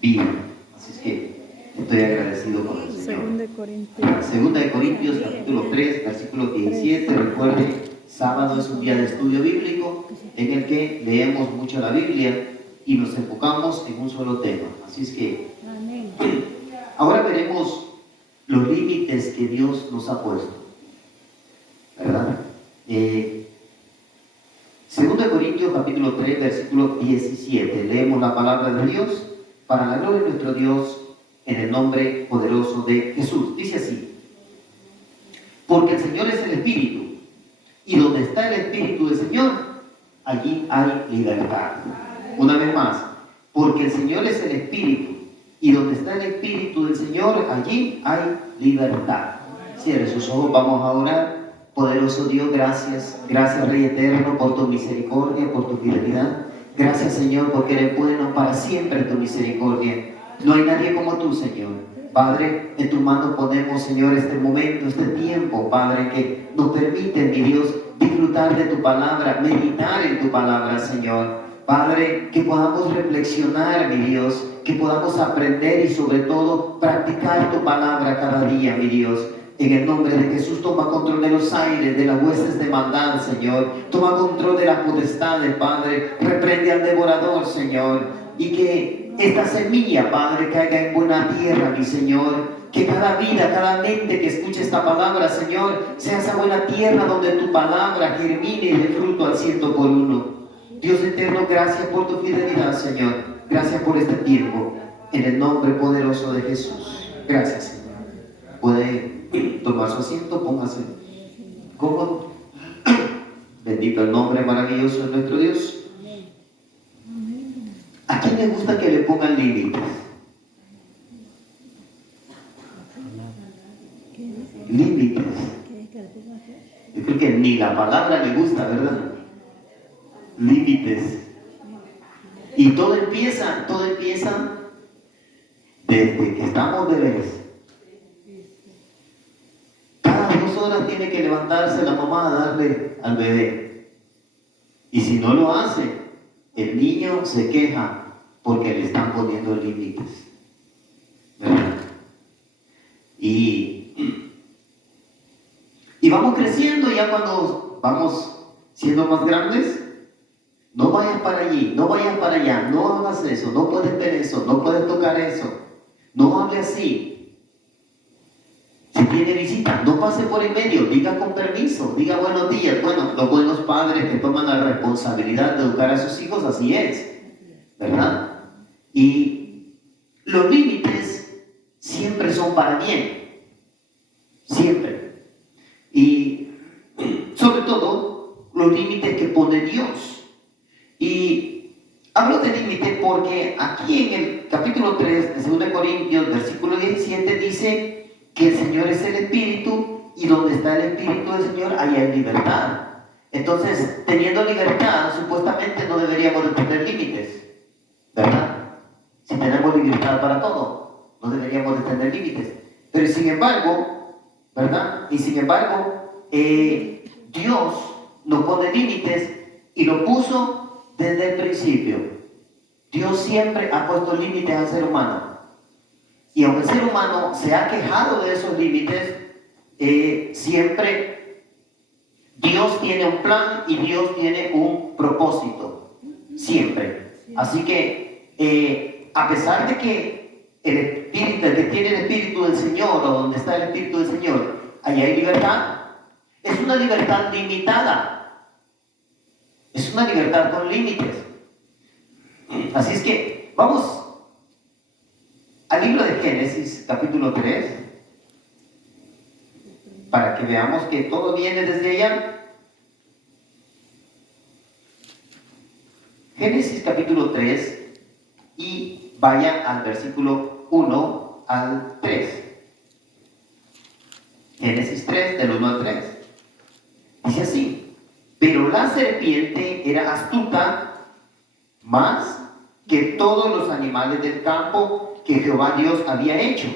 vida. Así es que estoy agradecido con el Señor. Segunda de Corintios, capítulo 3, versículo 17. Recuerde, sábado es un día de estudio bíblico en el que leemos mucho la Biblia y nos enfocamos en un solo tema. Así es que ahora veremos los límites que Dios nos ha puesto, ¿verdad? Segundo de Corintios, capítulo 3, versículo 17. Leemos la palabra de Dios para la gloria de nuestro Dios en el nombre poderoso de Jesús. Dice así: porque el Señor es el Espíritu, y donde está el Espíritu del Señor, allí hay libertad. Una vez más, porque el Señor es el Espíritu, y donde está el Espíritu del Señor, allí hay libertad. Cierre sus ojos, vamos a orar. Poderoso Dios, gracias, gracias Rey Eterno por tu misericordia, por tu fidelidad. Gracias Señor porque eres bueno, para siempre tu misericordia. No hay nadie como tú, Señor. Padre, en tus manos ponemos, Señor, este momento, este tiempo, Padre, que nos permite, mi Dios, disfrutar de tu palabra, meditar en tu palabra, Señor. Padre, que podamos reflexionar, mi Dios, que podamos aprender y sobre todo practicar tu palabra cada día, mi Dios. En el nombre de Jesús, toma control de los aires, de las huestes de maldad, Señor. Toma control de las potestades, Padre. Reprende al devorador, Señor. Y que esta semilla, Padre, caiga en buena tierra, mi Señor. Que cada vida, cada mente que escuche esta palabra, Señor, sea esa buena tierra donde tu palabra germine y dé fruto al 100%. Dios eterno, gracias por tu fidelidad, Señor. Gracias por este tiempo. En el nombre poderoso de Jesús. Gracias, Señor. Puede tomar su asiento, póngase cómodo. Bendito el nombre maravilloso de nuestro Dios. ¿A quién le gusta que le pongan límites? Límites. Yo creo que ni la palabra le gusta, ¿verdad? Límites. Y todo empieza desde que estamos bebés. Cada 2 horas tiene que levantarse la mamá a darle al bebé. Y si no lo hace, el niño se queja porque le están poniendo límites, ¿verdad? Y vamos creciendo, ya cuando vamos siendo más grandes, no vayas para allí, no vayas para allá, no hagas eso, no puedes ver eso, no puedes tocar eso, no hable así. Si tiene visita, no pase por en medio, diga con permiso, diga buenos días. Bueno, los buenos padres que toman la responsabilidad de educar a sus hijos, así es, ¿verdad? Y los límites siempre son para bien, siempre. Y sobre todo, los límites que pone Dios. Y hablo de límites porque aquí en el capítulo 3 de 2 Corintios, versículo 17, dice que el Señor es el Espíritu, y donde está el Espíritu del Señor, ahí hay libertad. Entonces, teniendo libertad, supuestamente no deberíamos de tener límites, ¿verdad? Si tenemos libertad para todo, no deberíamos de tener límites. Pero sin embargo, ¿verdad? Y sin embargo, Dios nos pone límites y lo puso desde el principio. Dios siempre ha puesto límites al ser humano. Y aunque el ser humano se ha quejado de esos límites, siempre Dios tiene un plan y Dios tiene un propósito. Siempre. Así que, a pesar de que el Espíritu, el que tiene el Espíritu del Señor, o donde está el Espíritu del Señor, ahí hay libertad. Es una libertad limitada. Es una libertad con límites. Así es que, vamos al libro de Génesis, capítulo 3, para que veamos que todo viene desde allá. Génesis, capítulo 3, y vaya al versículo 1 al 3. Génesis 3, del 1 al 3. Dice así: pero la serpiente era astuta más que todos los animales del campo que Jehová Dios había hecho,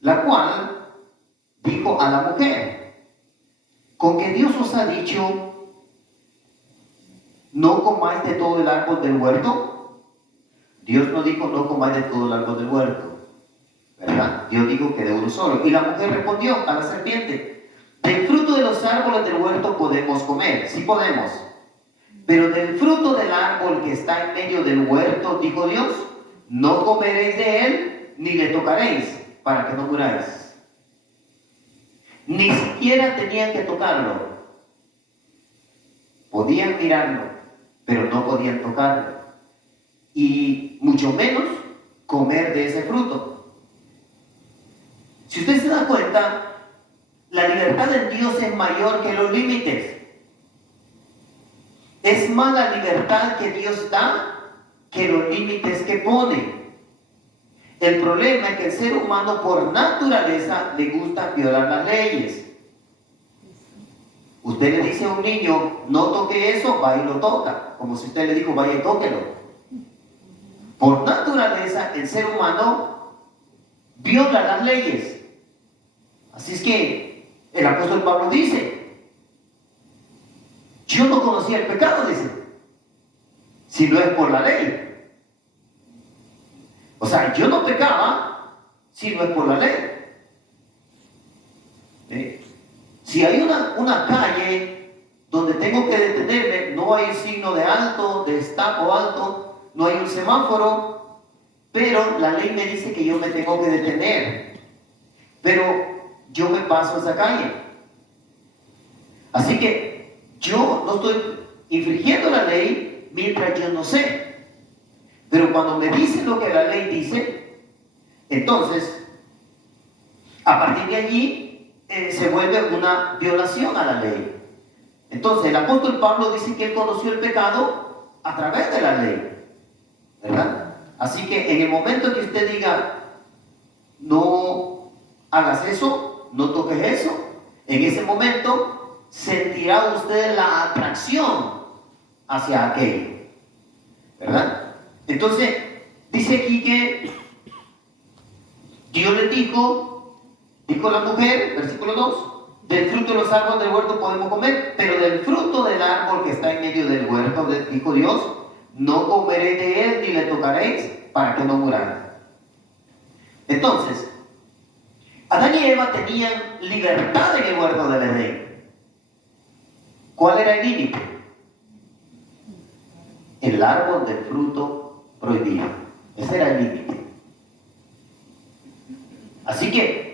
la cual dijo a la mujer: ¿con que Dios os ha dicho, no comáis de todo el árbol del huerto? Dios no dijo no comáis de todo el árbol del huerto, ¿verdad? Dios dijo que de uno solo. Y la mujer respondió a la serpiente: del fruto de los árboles del huerto podemos comer, sí podemos. Pero del fruto del árbol que está en medio del huerto, dijo Dios, no comeréis de él, ni le tocaréis, para que no muráis. Ni siquiera tenían que tocarlo. Podían mirarlo, pero no podían tocarlo. Y mucho menos comer de ese fruto. Si usted se da cuenta, la libertad en Dios es mayor que los límites. Es más la libertad que Dios da que los límites que pone. El problema es que el ser humano por naturaleza le gusta violar las leyes. Usted le dice a un niño, no toque eso, va y lo toca. Como si usted le dijo, vaya y tóquelo. Por naturaleza, el ser humano viola las leyes. Así es que el apóstol Pablo dice, yo no conocía el pecado, dice, si no es por la ley. O sea, yo no pecaba si no es por la ley. Si hay una calle donde tengo que detenerme, no hay signo de alto, de stop o alto, no hay un semáforo, pero la ley me dice que yo me tengo que detener. Pero yo me paso esa calle. Así que yo no estoy infringiendo la ley mientras yo no sé. Pero cuando me dicen lo que la ley dice, entonces, a partir de allí, se vuelve una violación a la ley. Entonces, el apóstol Pablo dice que él conoció el pecado a través de la ley, ¿verdad? Así que en el momento que usted diga, no hagas eso, no toques eso, en ese momento sentirá usted la atracción hacia aquello, ¿verdad? Entonces, dice aquí que Dios le dijo la mujer, versículo 2, del fruto de los árboles del huerto podemos comer, pero del fruto del árbol que está en medio del huerto, dijo Dios, no comeréis de él ni le tocaréis para que no muráis. Entonces, Adán y Eva tenían libertad en el huerto del Edén. ¿Cuál era el límite? El árbol del fruto prohibido. Ese era el límite. Así que,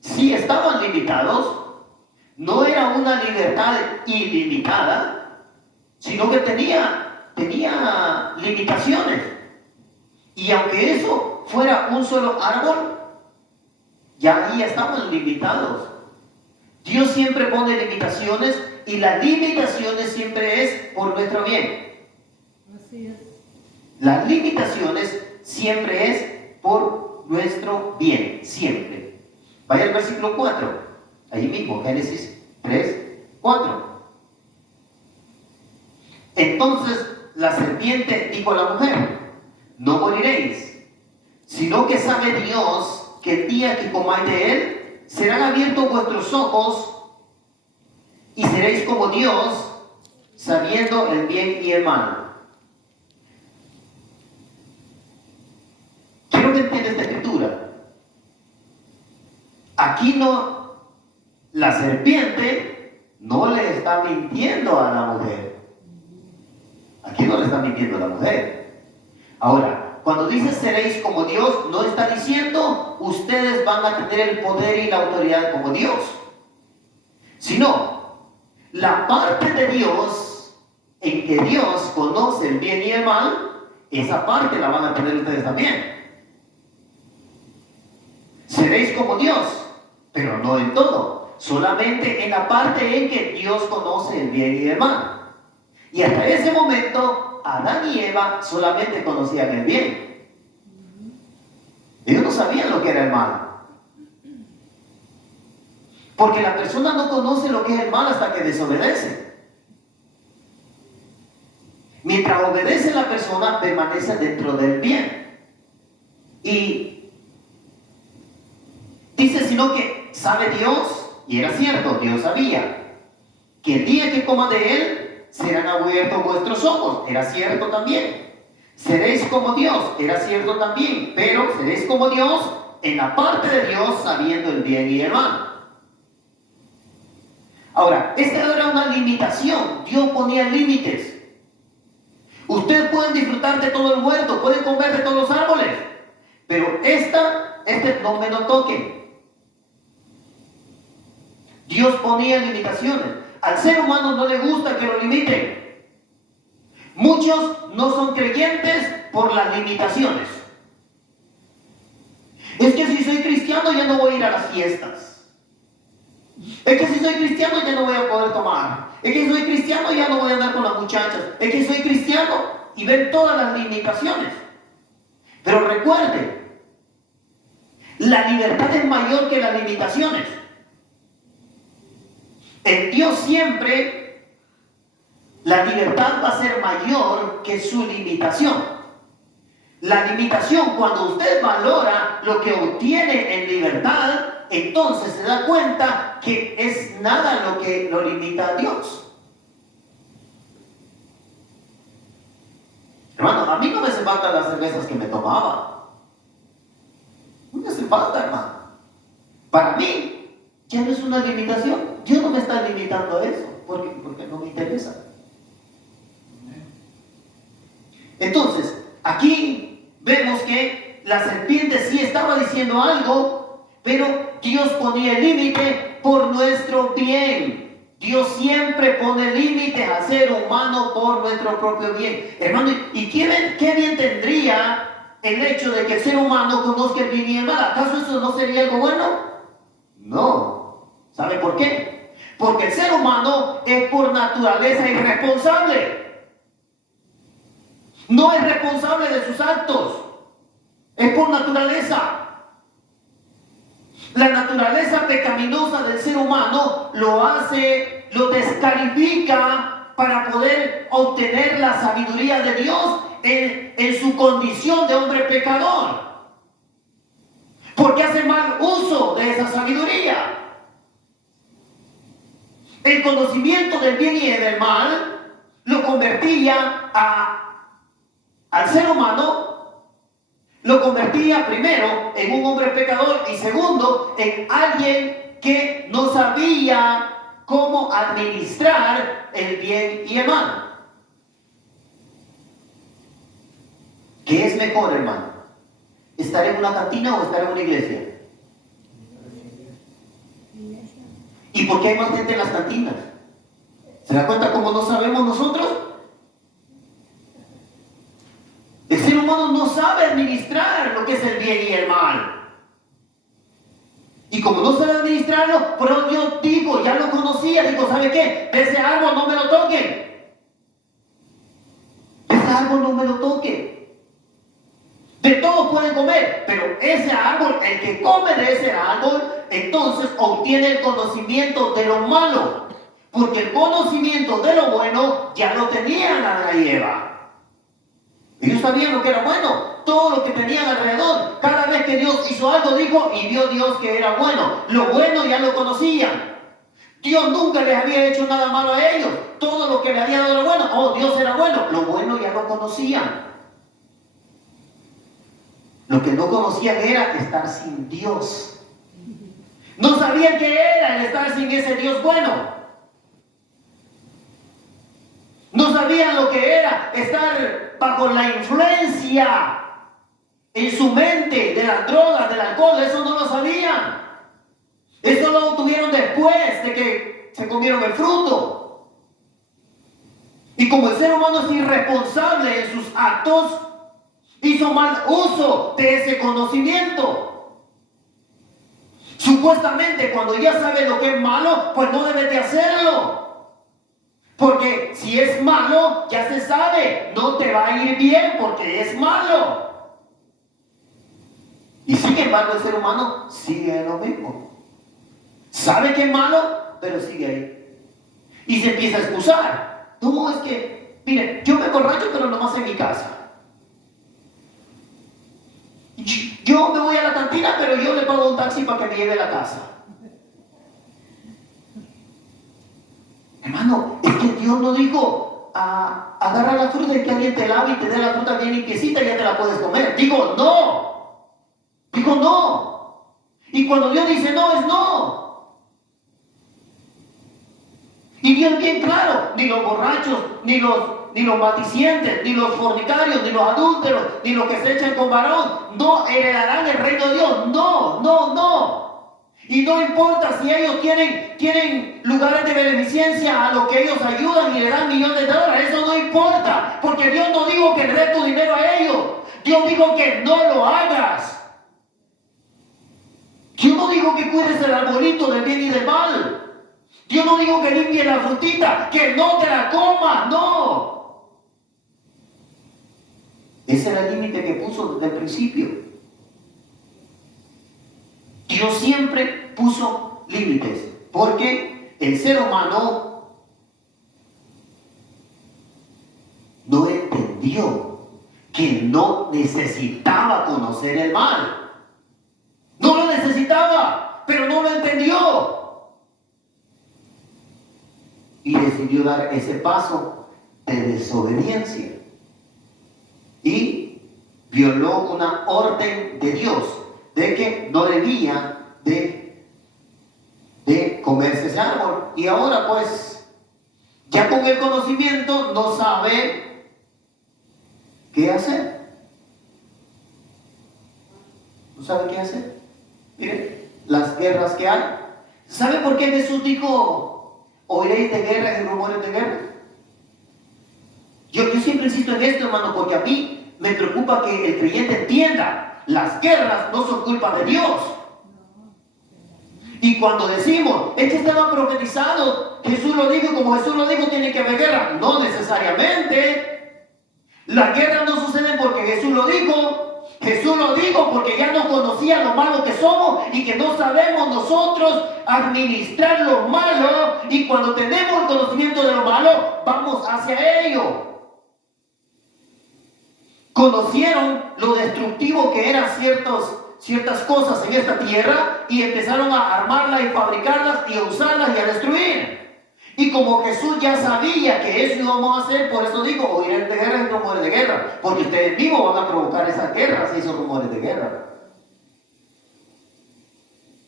si estaban limitados, no era una libertad ilimitada, sino que tenía limitaciones. Y aunque eso fuera un solo árbol, ya ahí estaban limitados. Dios siempre pone limitaciones y las limitaciones siempre es por nuestro bien. Así es. Las limitaciones siempre es por nuestro bien, siempre. Vaya al versículo 4, ahí mismo, Génesis 3, 4. Entonces la serpiente dijo a la mujer, no moriréis, sino que sabe Dios que el día que comáis de él, serán abiertos vuestros ojos y seréis como Dios, sabiendo el bien y el mal. Quiero que entiendas esta escritura. Aquí no, la serpiente no le está mintiendo a la mujer. Aquí no le está mintiendo a la mujer. Ahora, cuando dice seréis como Dios, no está diciendo ustedes van a tener el poder y la autoridad como Dios, sino la parte de Dios en que Dios conoce el bien y el mal, esa parte la van a tener ustedes también. Seréis como Dios, pero no en todo, solamente en la parte en que Dios conoce el bien y el mal. Y hasta ese momento, Adán y Eva solamente conocían el bien. Ellos no sabían lo que era el mal. Porque la persona no conoce lo que es el mal hasta que desobedece. Mientras obedece la persona, permanece dentro del bien. Y dice, sino que sabe Dios, y era cierto, Dios sabía, que el día que coma de él, serán abiertos vuestros ojos. Era cierto también. Seréis como Dios, era cierto también, pero seréis como Dios en la parte de Dios, sabiendo el bien y el mal. Ahora, esta era una limitación. Dios ponía límites. Ustedes pueden disfrutar de todo el huerto, pueden comer de todos los árboles, pero este no me lo toquen. Dios ponía limitaciones. Al ser humano no le gusta que lo limiten. Muchos no son creyentes por las limitaciones. Es que si soy cristiano ya no voy a ir a las fiestas. Es que si soy cristiano ya no voy a poder tomar. Es que si soy cristiano ya no voy a andar con las muchachas. Es que soy cristiano, y ven todas las limitaciones. Pero recuerde, la libertad es mayor que las limitaciones. En Dios siempre la libertad va a ser mayor que su limitación. La limitación, cuando usted valora lo que obtiene en libertad, entonces se da cuenta que es nada lo que lo limita a Dios. Hermano, a mí no me hace falta las cervezas que me tomaba. No me hace falta, hermano. Para mí, ya no es una limitación. Dios no me está limitando a eso, porque no me interesa. Entonces, aquí vemos que la serpiente sí estaba diciendo algo, pero Dios ponía el límite por nuestro bien. Dios siempre pone límites al ser humano por nuestro propio bien. Hermano, ¿y qué bien tendría el hecho de que el ser humano conozca el bien y el mal? ¿Acaso eso no sería algo bueno? No. ¿Sabe por qué? Porque el ser humano es por naturaleza irresponsable. No es responsable de sus actos. Es por naturaleza. La naturaleza pecaminosa del ser humano lo descalifica para poder obtener la sabiduría de Dios en su condición de hombre pecador. Porque hace mal uso de esa sabiduría. El conocimiento del bien y del mal lo convertía al ser humano, lo convertía primero en un hombre pecador y segundo en alguien que no sabía cómo administrar el bien y el mal. ¿Qué es mejor, hermano? ¿Estar en una cantina o estar en una iglesia? ¿Y por qué hay más gente en las cantinas? ¿Se da cuenta cómo no sabemos nosotros? El ser humano no sabe administrar lo que es el bien y el mal. Y como no sabe administrarlo, pero yo digo, ya lo conocía, digo, ¿sabe qué? Ese árbol no me lo toquen. Ese árbol no me lo toquen. De todos pueden comer, pero ese árbol, el que come de ese árbol, entonces obtiene el conocimiento de lo malo. Porque el conocimiento de lo bueno ya lo tenían Adán y Eva. Ellos sabían lo que era bueno, todo lo que tenían alrededor. Cada vez que Dios hizo algo, dijo, y vio Dios que era bueno. Lo bueno ya lo conocían. Dios nunca les había hecho nada malo a ellos. Todo lo que le había dado era bueno. Oh, Dios era bueno. Lo bueno ya lo conocían. Lo que no conocían era estar sin Dios. No sabían qué era el estar sin ese Dios bueno. No sabían lo que era estar bajo la influencia en su mente de las drogas, del alcohol. Eso no lo sabían. Eso lo tuvieron después de que se comieron el fruto. Y como el ser humano es irresponsable en sus actos, hizo mal uso de ese conocimiento. Supuestamente cuando ya sabe lo que es malo, pues no debe de hacerlo. Porque si es malo, ya se sabe, no te va a ir bien porque es malo. Y sin embargo el ser humano sigue en lo mismo. Sabe que es malo, pero sigue ahí. Y se empieza a excusar. No, es que, mire, yo me emborracho, pero nomás en mi casa. Yo me voy a la cantina, pero yo le pago un taxi para que me lleve a la casa. Hermano, es que Dios no dijo, a agarrar la fruta y que alguien te lave y te dé la fruta bien limpiecita y ya te la puedes comer. Digo, no. Digo, no. Y cuando Dios dice no, es no. Y Dios es bien claro, ni los borrachos, ni los maldicientes, ni los fornicarios, ni los adúlteros, ni los que se echan con varón, no heredarán el reino de Dios. No, no, no. Y no importa si ellos tienen lugares de beneficencia a los que ellos ayudan y le dan millones de dólares, eso no importa, porque Dios no dijo que le dé tu dinero a ellos. Dios dijo que no lo hagas. Dios no dijo que cuides el arbolito del bien y del mal. Dios no dijo que limpie la frutita, que no te la comas, no. Ese era el límite que puso desde el principio. Dios siempre puso límites, porque el ser humano no entendió que no necesitaba conocer el mal. No lo necesitaba, pero no lo entendió. Y decidió dar ese paso de desobediencia. Y violó una orden de Dios de que no debía de comerse ese árbol. Y ahora pues, ya con el conocimiento no sabe qué hacer. No sabe qué hacer. Miren, las guerras que hay. ¿Sabe por qué Jesús dijo, oiréis de guerras y rumores de guerras? Yo siempre insisto en esto, hermano, porque a mí me preocupa que el creyente entienda. Las guerras no son culpa de Dios. Y cuando decimos, es que estaba profetizado, Jesús lo dijo, como Jesús lo dijo, tiene que haber guerra. No necesariamente. Las guerras no suceden porque Jesús lo dijo. Jesús lo dijo porque ya no conocía lo malo que somos y que no sabemos nosotros administrar lo malo. Y cuando tenemos el conocimiento de lo malo, vamos hacia ello. Conocieron lo destructivo que eran ciertas cosas en esta tierra y empezaron a armarlas y fabricarlas y a usarlas y a destruir. Y como Jesús ya sabía que eso íbamos a hacer, por eso digo, oirán de guerra y rumores de guerra, porque ustedes mismos van a provocar esas guerras y esos rumores de guerra.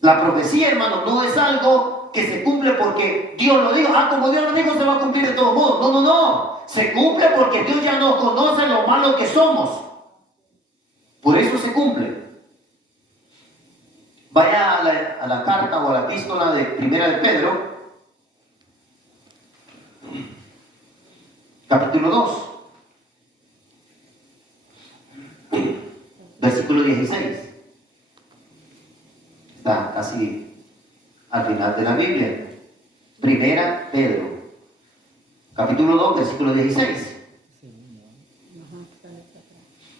La profecía, hermano, no es algo que se cumple porque Dios lo dijo. Como Dios lo dijo, se va a cumplir de todos modos. No, no, no. Se cumple porque Dios ya no conoce lo malo que somos. Por eso se cumple. Vaya a la carta o a la epístola de Primera de Pedro, capítulo 2, versículo 16. Está casi al final de la Biblia. Primera Pedro, capítulo 2, versículo 16.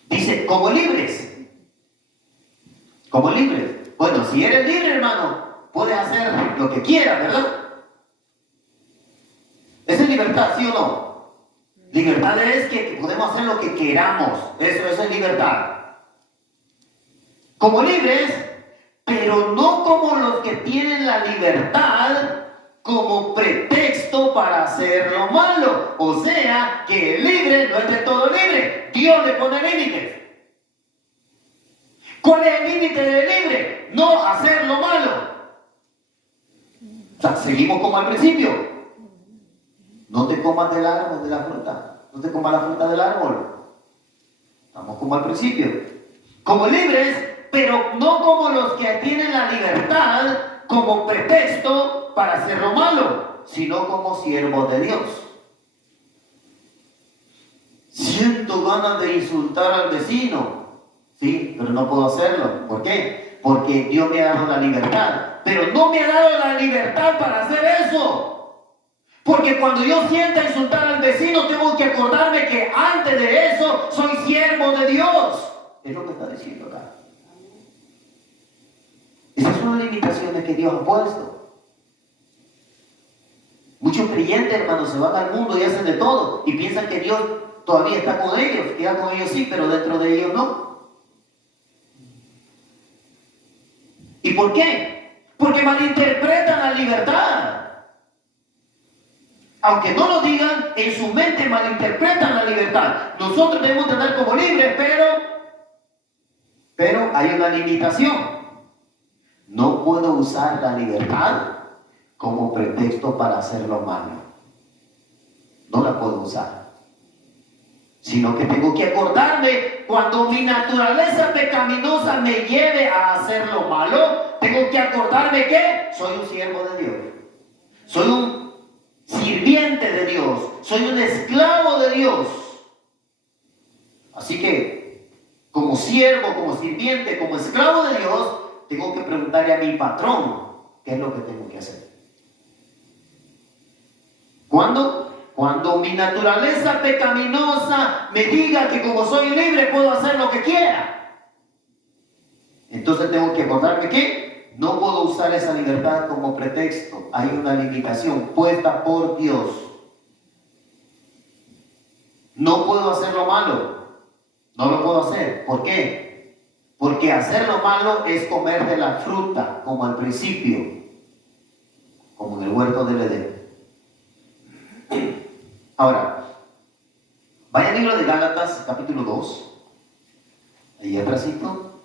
Dice, como libres. Como libres. Bueno, si eres libre, hermano, puedes hacer lo que quieras, ¿verdad? ¿Esa es libertad, sí o no? Libertad es que podemos hacer lo que queramos. Eso es libertad. Como libres, pero no como los que tienen la libertad como pretexto para hacer lo malo. O sea, que el libre no es de todo libre. Dios le pone límites. ¿Cuál es el límite del libre? No hacer lo malo. O sea, seguimos como al principio. No te comas del árbol de la fruta. No te comas la fruta del árbol. Estamos como al principio. Como libres, pero no como los que tienen la libertad como pretexto para hacer lo malo, sino como siervos de Dios. Siento ganas de insultar al vecino. Sí, pero no puedo hacerlo. ¿Por qué? Porque Dios me ha dado la libertad. Pero no me ha dado la libertad para hacer eso. Porque cuando yo sienta insultar al vecino, tengo que acordarme que antes de eso soy siervo de Dios. Es lo que está diciendo acá. Esas son las limitaciones que Dios ha puesto. Muchos creyentes, hermanos, se van al mundo y hacen de todo. Y piensan que Dios todavía está con ellos. Queda con ellos sí, pero dentro de ellos no. ¿Y por qué? Porque malinterpretan la libertad. Aunque no lo digan, en su mente malinterpretan la libertad. Nosotros debemos de andar como libres, pero hay una limitación. No puedo usar la libertad como pretexto para hacer lo malo. No la puedo usar. Sino que tengo que acordarme cuando mi naturaleza pecaminosa me lleve a hacer lo malo. Tengo que acordarme que soy un siervo de Dios. Soy un sirviente de Dios. Soy un esclavo de Dios. Así que, como siervo, como sirviente, como esclavo de Dios, tengo que preguntarle a mi patrón qué es lo que tengo que hacer. Cuando mi naturaleza pecaminosa me diga que como soy libre puedo hacer lo que quiera, entonces tengo que acordarme que no puedo usar esa libertad como pretexto. Hay una limitación puesta por Dios. No puedo hacer lo malo. No lo puedo hacer. ¿Por qué? Porque hacer lo malo es comer de la fruta, como al principio, como en el huerto del Edén. Ahora, vaya al libro de Gálatas, capítulo 2. Ahí atrásito.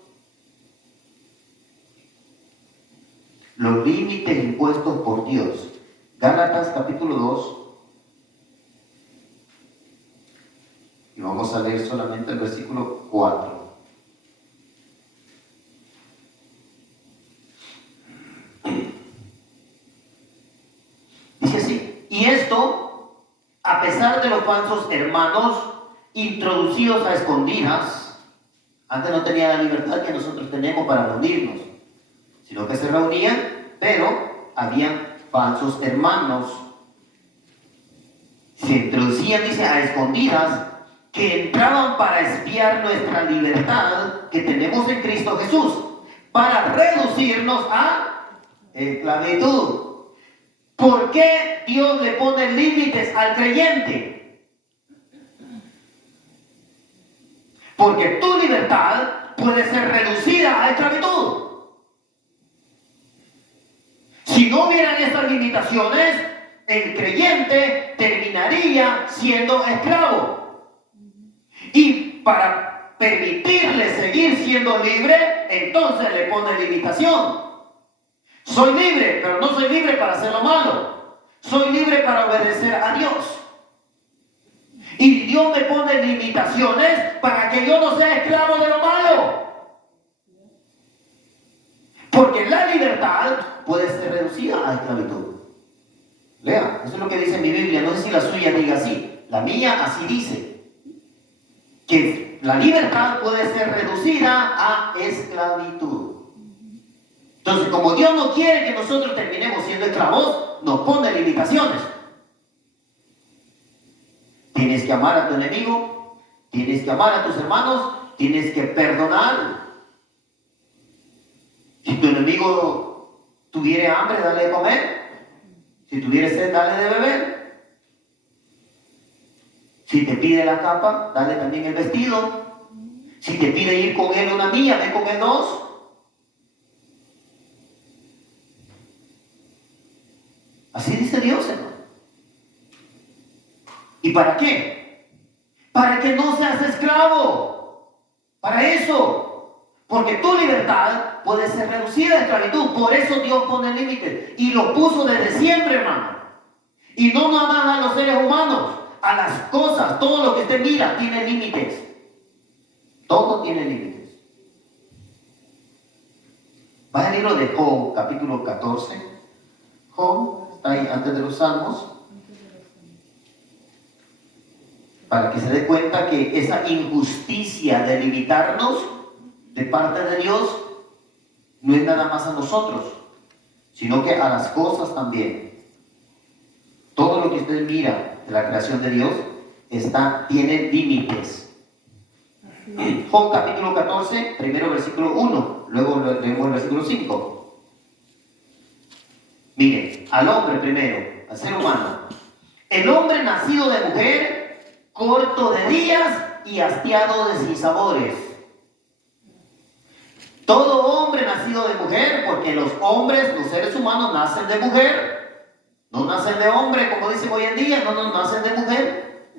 Los límites impuestos por Dios. Gálatas, capítulo 2. Y vamos a leer solamente el versículo 4. Dice así: y esto, a pesar de los falsos hermanos introducidos a escondidas, antes no tenían la libertad que nosotros tenemos para reunirnos, sino que se reunían, pero habían falsos hermanos. Se introducían, dice, a escondidas, que entraban para espiar nuestra libertad que tenemos en Cristo Jesús, para reducirnos a esclavitud. ¿Por qué Dios le pone límites al creyente? Porque tu libertad puede ser reducida a esclavitud. Si no hubieran estas limitaciones, el creyente terminaría siendo esclavo. Y para permitirle seguir siendo libre, entonces le pone limitación. Soy libre, pero no soy libre para hacer lo malo. Soy libre para obedecer a Dios. Y Dios me pone limitaciones para que yo no sea esclavo de lo malo. Porque la libertad puede ser reducida a esclavitud. Lea, eso es lo que dice mi Biblia. No sé si la suya diga así. La mía así dice. Que la libertad puede ser reducida a esclavitud. Entonces, como Dios no quiere que nosotros terminemos siendo esclavos, nos pone limitaciones. Tienes que amar a tu enemigo, tienes que amar a tus hermanos, tienes que perdonar. Si tu enemigo tuviera hambre, dale de comer. Si tuviera sed, dale de beber. Si te pide la capa, dale también el vestido. Si te pide ir con él una milla, ve con él dos. Así dice Dios, hermano. ¿Y para qué? Para que no seas esclavo. Para eso. Porque tu libertad puede ser reducida a esclavitud. Por eso Dios pone límites. Y lo puso desde siempre, hermano. Y no nada más a los seres humanos. A las cosas, todo lo que usted mira tiene límites. Todo tiene límites. Vaya al libro de Job, capítulo 14. Job está ahí antes de los Salmos. Para que se dé cuenta que esa injusticia de limitarnos de parte de Dios no es nada más a nosotros, sino que a las cosas también. Todo lo que usted mira de la creación de Dios tiene límites. Job capítulo 14, primero versículo 1, luego leemos el versículo 5. Miren, al hombre primero, al ser humano. El hombre nacido de mujer, corto de días y hastiado de sinsabores. Todo hombre nacido de mujer, porque los hombres, los seres humanos, nacen de mujer, no nacen de hombre, como dicen hoy en día, no nacen de mujer.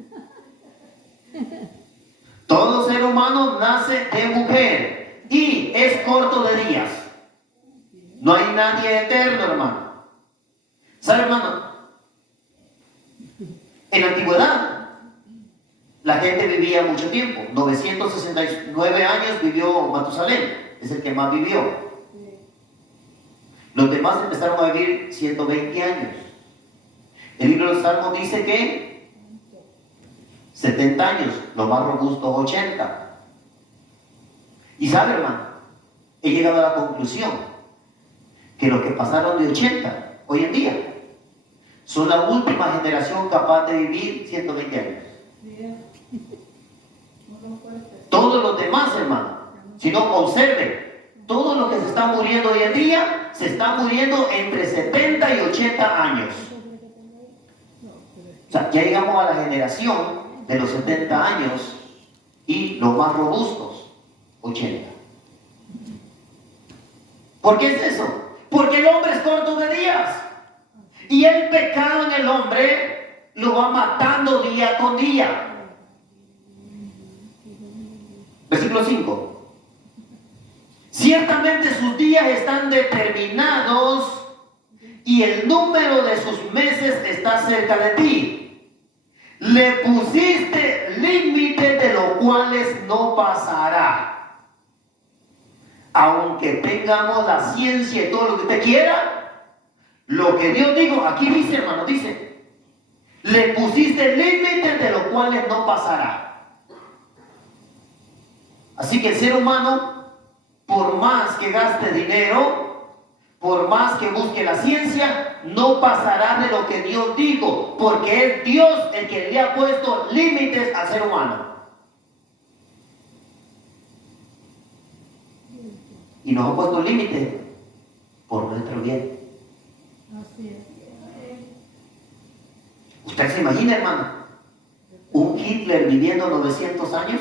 Todo ser humano nace de mujer y es corto de días. No hay nadie eterno, hermano. ¿Sabe, hermano? En la antigüedad, la gente vivía mucho tiempo. 969 años vivió Matusalén, es el que más vivió. Los demás empezaron a vivir 120 años. El libro de los Salmos dice que 70 años, los más robustos 80. Y sabe, hermano, he llegado a la conclusión que los que pasaron de 80 hoy en día son la última generación capaz de vivir 120 años. Todos los demás, hermano, si no, observen, todos los que se están muriendo hoy en día se están muriendo entre 70 y 80 años. O sea, ya llegamos a la generación de los 70 años y los más robustos, 80. ¿Por qué es eso? Porque el hombre es corto de días. Y el pecado en el hombre lo va matando día con día. Versículo 5. Ciertamente sus días están determinados y el número de sus meses está cerca de ti. Le pusiste límites de los cuales no pasará. Aunque tengamos la ciencia y todo lo que usted quiera, lo que Dios dijo, aquí dice, hermano, dice, le pusiste límites de los cuales no pasará. Así que el ser humano, por más que gaste dinero, por más que busque la ciencia, no pasará de lo que Dios dijo, porque es Dios el que le ha puesto límites al ser humano. Y nos ha puesto límites por nuestro bien. ¿Usted se imagina, hermano, un Hitler viviendo 900 años?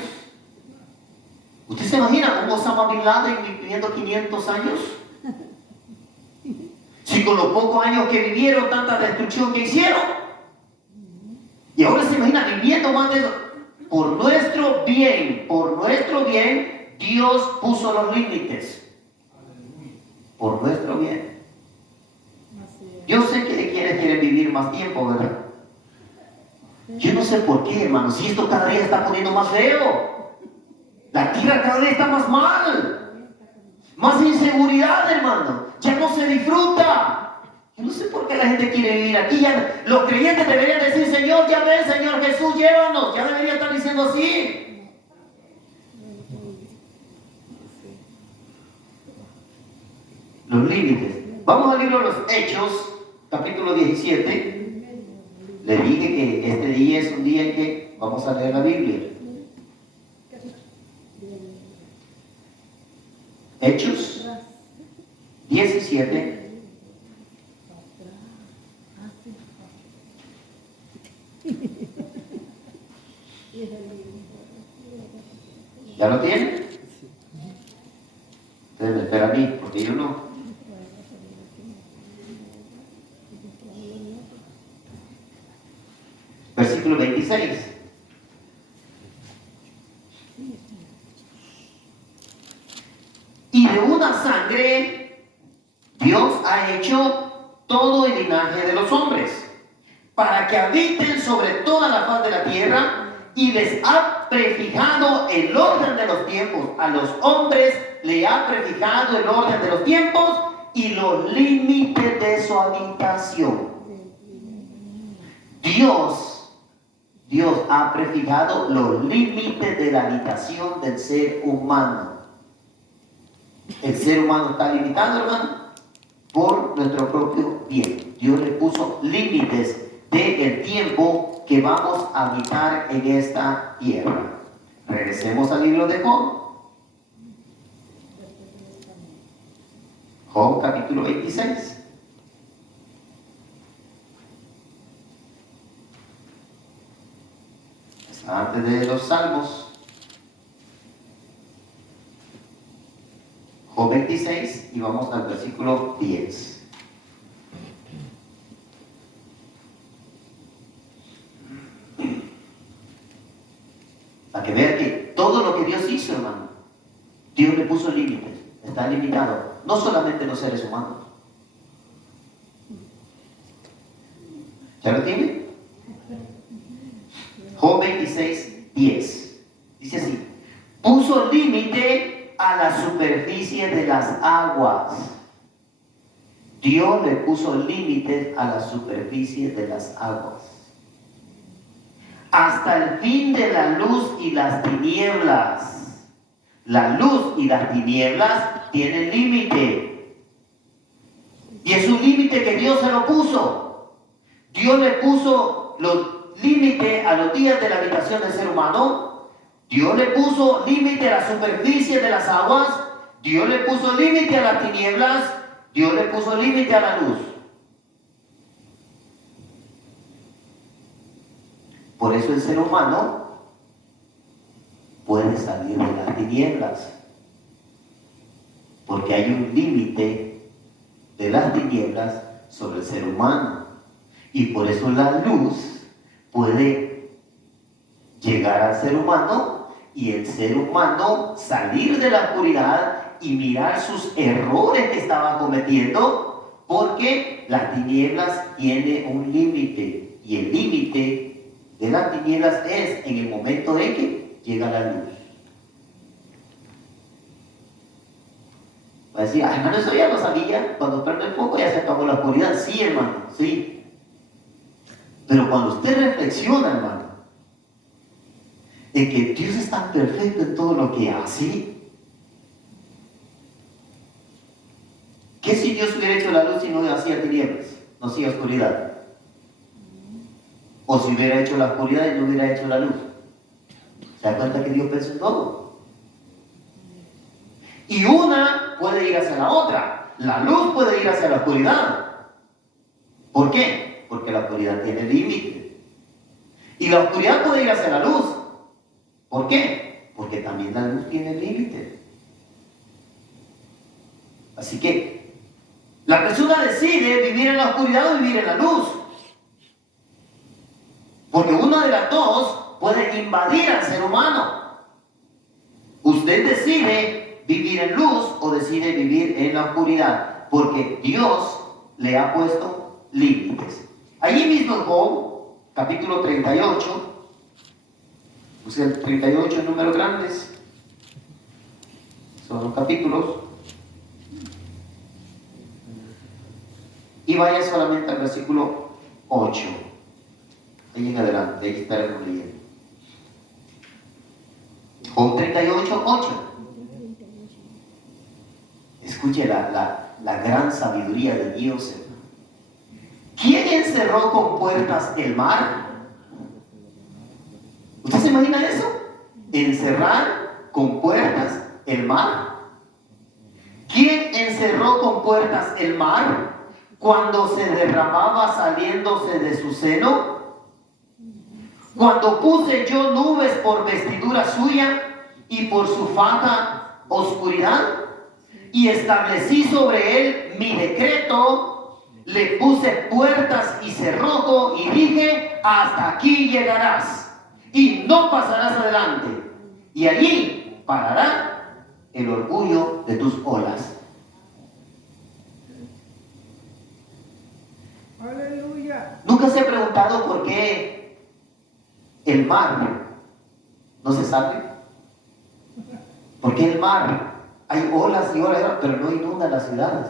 ¿Usted se imagina un Osama Bin Laden viviendo 500 años? Si con los pocos años que vivieron, tanta destrucción que hicieron. Y ahora se imagina viviendo más de eso. Por nuestro bien, Dios puso los límites. Por nuestro bien. Yo sé que quienes quieren vivir más tiempo, ¿verdad? Yo no sé por qué, hermano, si esto cada día está poniendo más feo. La tierra cada vez está más mal. Más inseguridad, hermano. Ya no se disfruta. Yo no sé por qué la gente quiere vivir aquí. Ya, los creyentes deberían decir, Señor, ya ven, Señor Jesús, llévanos. Ya debería estar diciendo así. Los límites. Vamos al libro de los Hechos, capítulo 17. Le dije que este día es un día en que vamos a leer la Biblia. Hechos 17. ¿Ya lo tienen? Ustedes me esperan a mí, porque yo no. Versículo 26. Y de una sangre Dios ha hecho todo el linaje de los hombres, para que habiten sobre toda la faz de la tierra, y les ha prefijado el orden de los tiempos. A los hombres le ha prefijado el orden de los tiempos y los límites de su habitación. Dios ha prefijado los límites de la habitación del ser humano. El ser humano está limitado, hermano, por nuestro propio bien. Dios le puso límites del tiempo que vamos a habitar en esta tierra. Regresemos al libro de Job. Job capítulo 26. Está antes de los Salmos. Job 26 y vamos al versículo 10. límites, está limitado, no solamente los seres humanos. ¿Ya lo tiene? Job 26:10. Dice así: puso límite a la superficie de las aguas. Dios le puso límites a la superficie de las aguas. Hasta el fin de la luz y las tinieblas. La luz y las tinieblas tienen límite. Y es un límite que Dios se lo puso. Dios le puso los límites a los días de la habitación del ser humano. Dios le puso límite a la superficie de las aguas. Dios le puso límite a las tinieblas. Dios le puso límite a la luz. Por eso el ser humano puede salir de las tinieblas. Porque hay un límite de las tinieblas sobre el ser humano. Y por eso la luz puede llegar al ser humano y el ser humano salir de la oscuridad y mirar sus errores que estaba cometiendo, porque las tinieblas tienen un límite, y el límite de las tinieblas es en el momento en que llega la luz. Va a decir: hermano, eso ya lo sabía, cuando prende el foco ya se acabó la oscuridad. Sí, hermano, sí. Pero cuando usted reflexiona, hermano, en que Dios es tan perfecto en todo lo que hace, ¿qué si Dios hubiera hecho la luz y no hacía tinieblas, no hacía oscuridad? O si hubiera hecho la oscuridad y no hubiera hecho la luz. ¿Se da cuenta que Dios pensó en todo? Y una puede ir hacia la otra. La luz puede ir hacia la oscuridad. ¿Por qué? Porque la oscuridad tiene límite. Y la oscuridad puede ir hacia la luz. ¿Por qué? Porque también la luz tiene límite. Así que la persona decide vivir en la oscuridad o vivir en la luz. Porque una de las dos puede invadir al ser humano. Usted decide vivir en luz o decide vivir en la oscuridad. Porque Dios le ha puesto límites. Allí mismo en Job, capítulo 38. Puse el 38 en números grandes. Son los capítulos. Y vaya solamente al versículo 8. Ahí en adelante, ahí estaremos leyendo. Job 38, 8. Escuche la gran sabiduría de Dios, hermano. ¿Quién encerró con puertas el mar? ¿Usted se imagina eso? Encerrar con puertas el mar. ¿Quién encerró con puertas el mar cuando se derramaba saliéndose de su seno? Cuando puse yo nubes por vestidura suya y por su faja oscuridad, y establecí sobre él mi decreto, le puse puertas y cerrojo y dije: hasta aquí llegarás y no pasarás adelante, y allí parará el orgullo de tus olas. Aleluya. ¿Nunca se ha preguntado por qué el mar no se sale? ¿Por qué el mar hay olas y olas, pero no inunda las ciudades?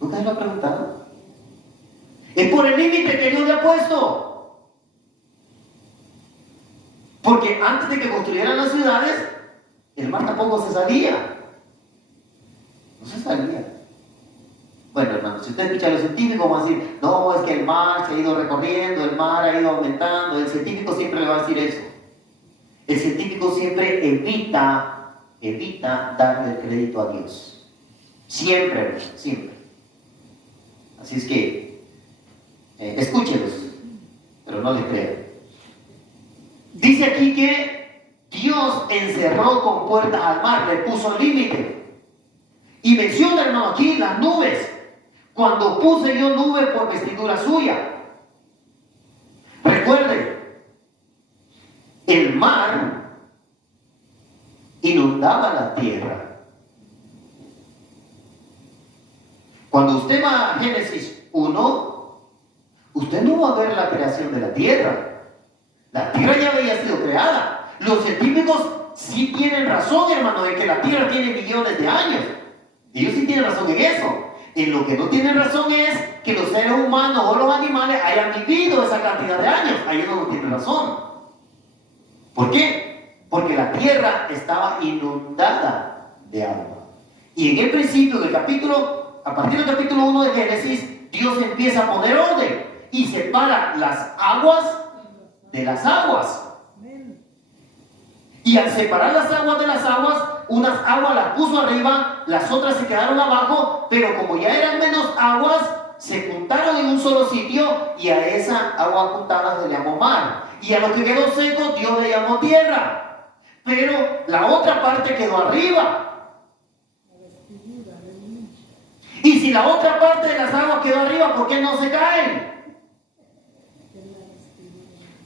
¿Nunca se lo ha preguntado? Es por el límite que Dios le ha puesto. Porque antes de que construyeran las ciudades, el mar tampoco se salía. No se salía. Bueno, hermano, si usted escucha a los científicos, van a decir: no, es que el mar se ha ido recorriendo, el mar ha ido aumentando. El científico siempre le va a decir eso. El científico siempre evita darle el crédito a Dios. Siempre, hermano, siempre. Así es que, escúchelos, pero no les crean. Dice aquí que Dios encerró con puertas al mar, le puso límite. Y menciona, hermano, aquí las nubes. Cuando puse yo nube por vestidura suya. Recuerden, el mar inundaba la tierra. Cuando usted va a Génesis 1, usted no va a ver la creación de la tierra. La tierra ya había sido creada. Los científicos sí tienen razón, hermano, de que la tierra tiene millones de años. Ellos sí tienen razón en eso. En lo que no tienen razón es que los seres humanos o los animales hayan vivido esa cantidad de años. Ahí no tienen razón. ¿Por qué? Porque la tierra estaba inundada de agua. Y en el principio del capítulo, a partir del capítulo 1 de Génesis, Dios empieza a poner orden y separa las aguas de las aguas. Y al separar las aguas de las aguas, unas aguas las puso arriba, las otras se quedaron abajo, pero como ya eran menos aguas, se juntaron en un solo sitio y a esa agua juntada se le llamó mar. Y a lo que quedó seco, Dios le llamó tierra. Pero la otra parte quedó arriba. Y si la otra parte de las aguas quedó arriba, ¿por qué no se caen?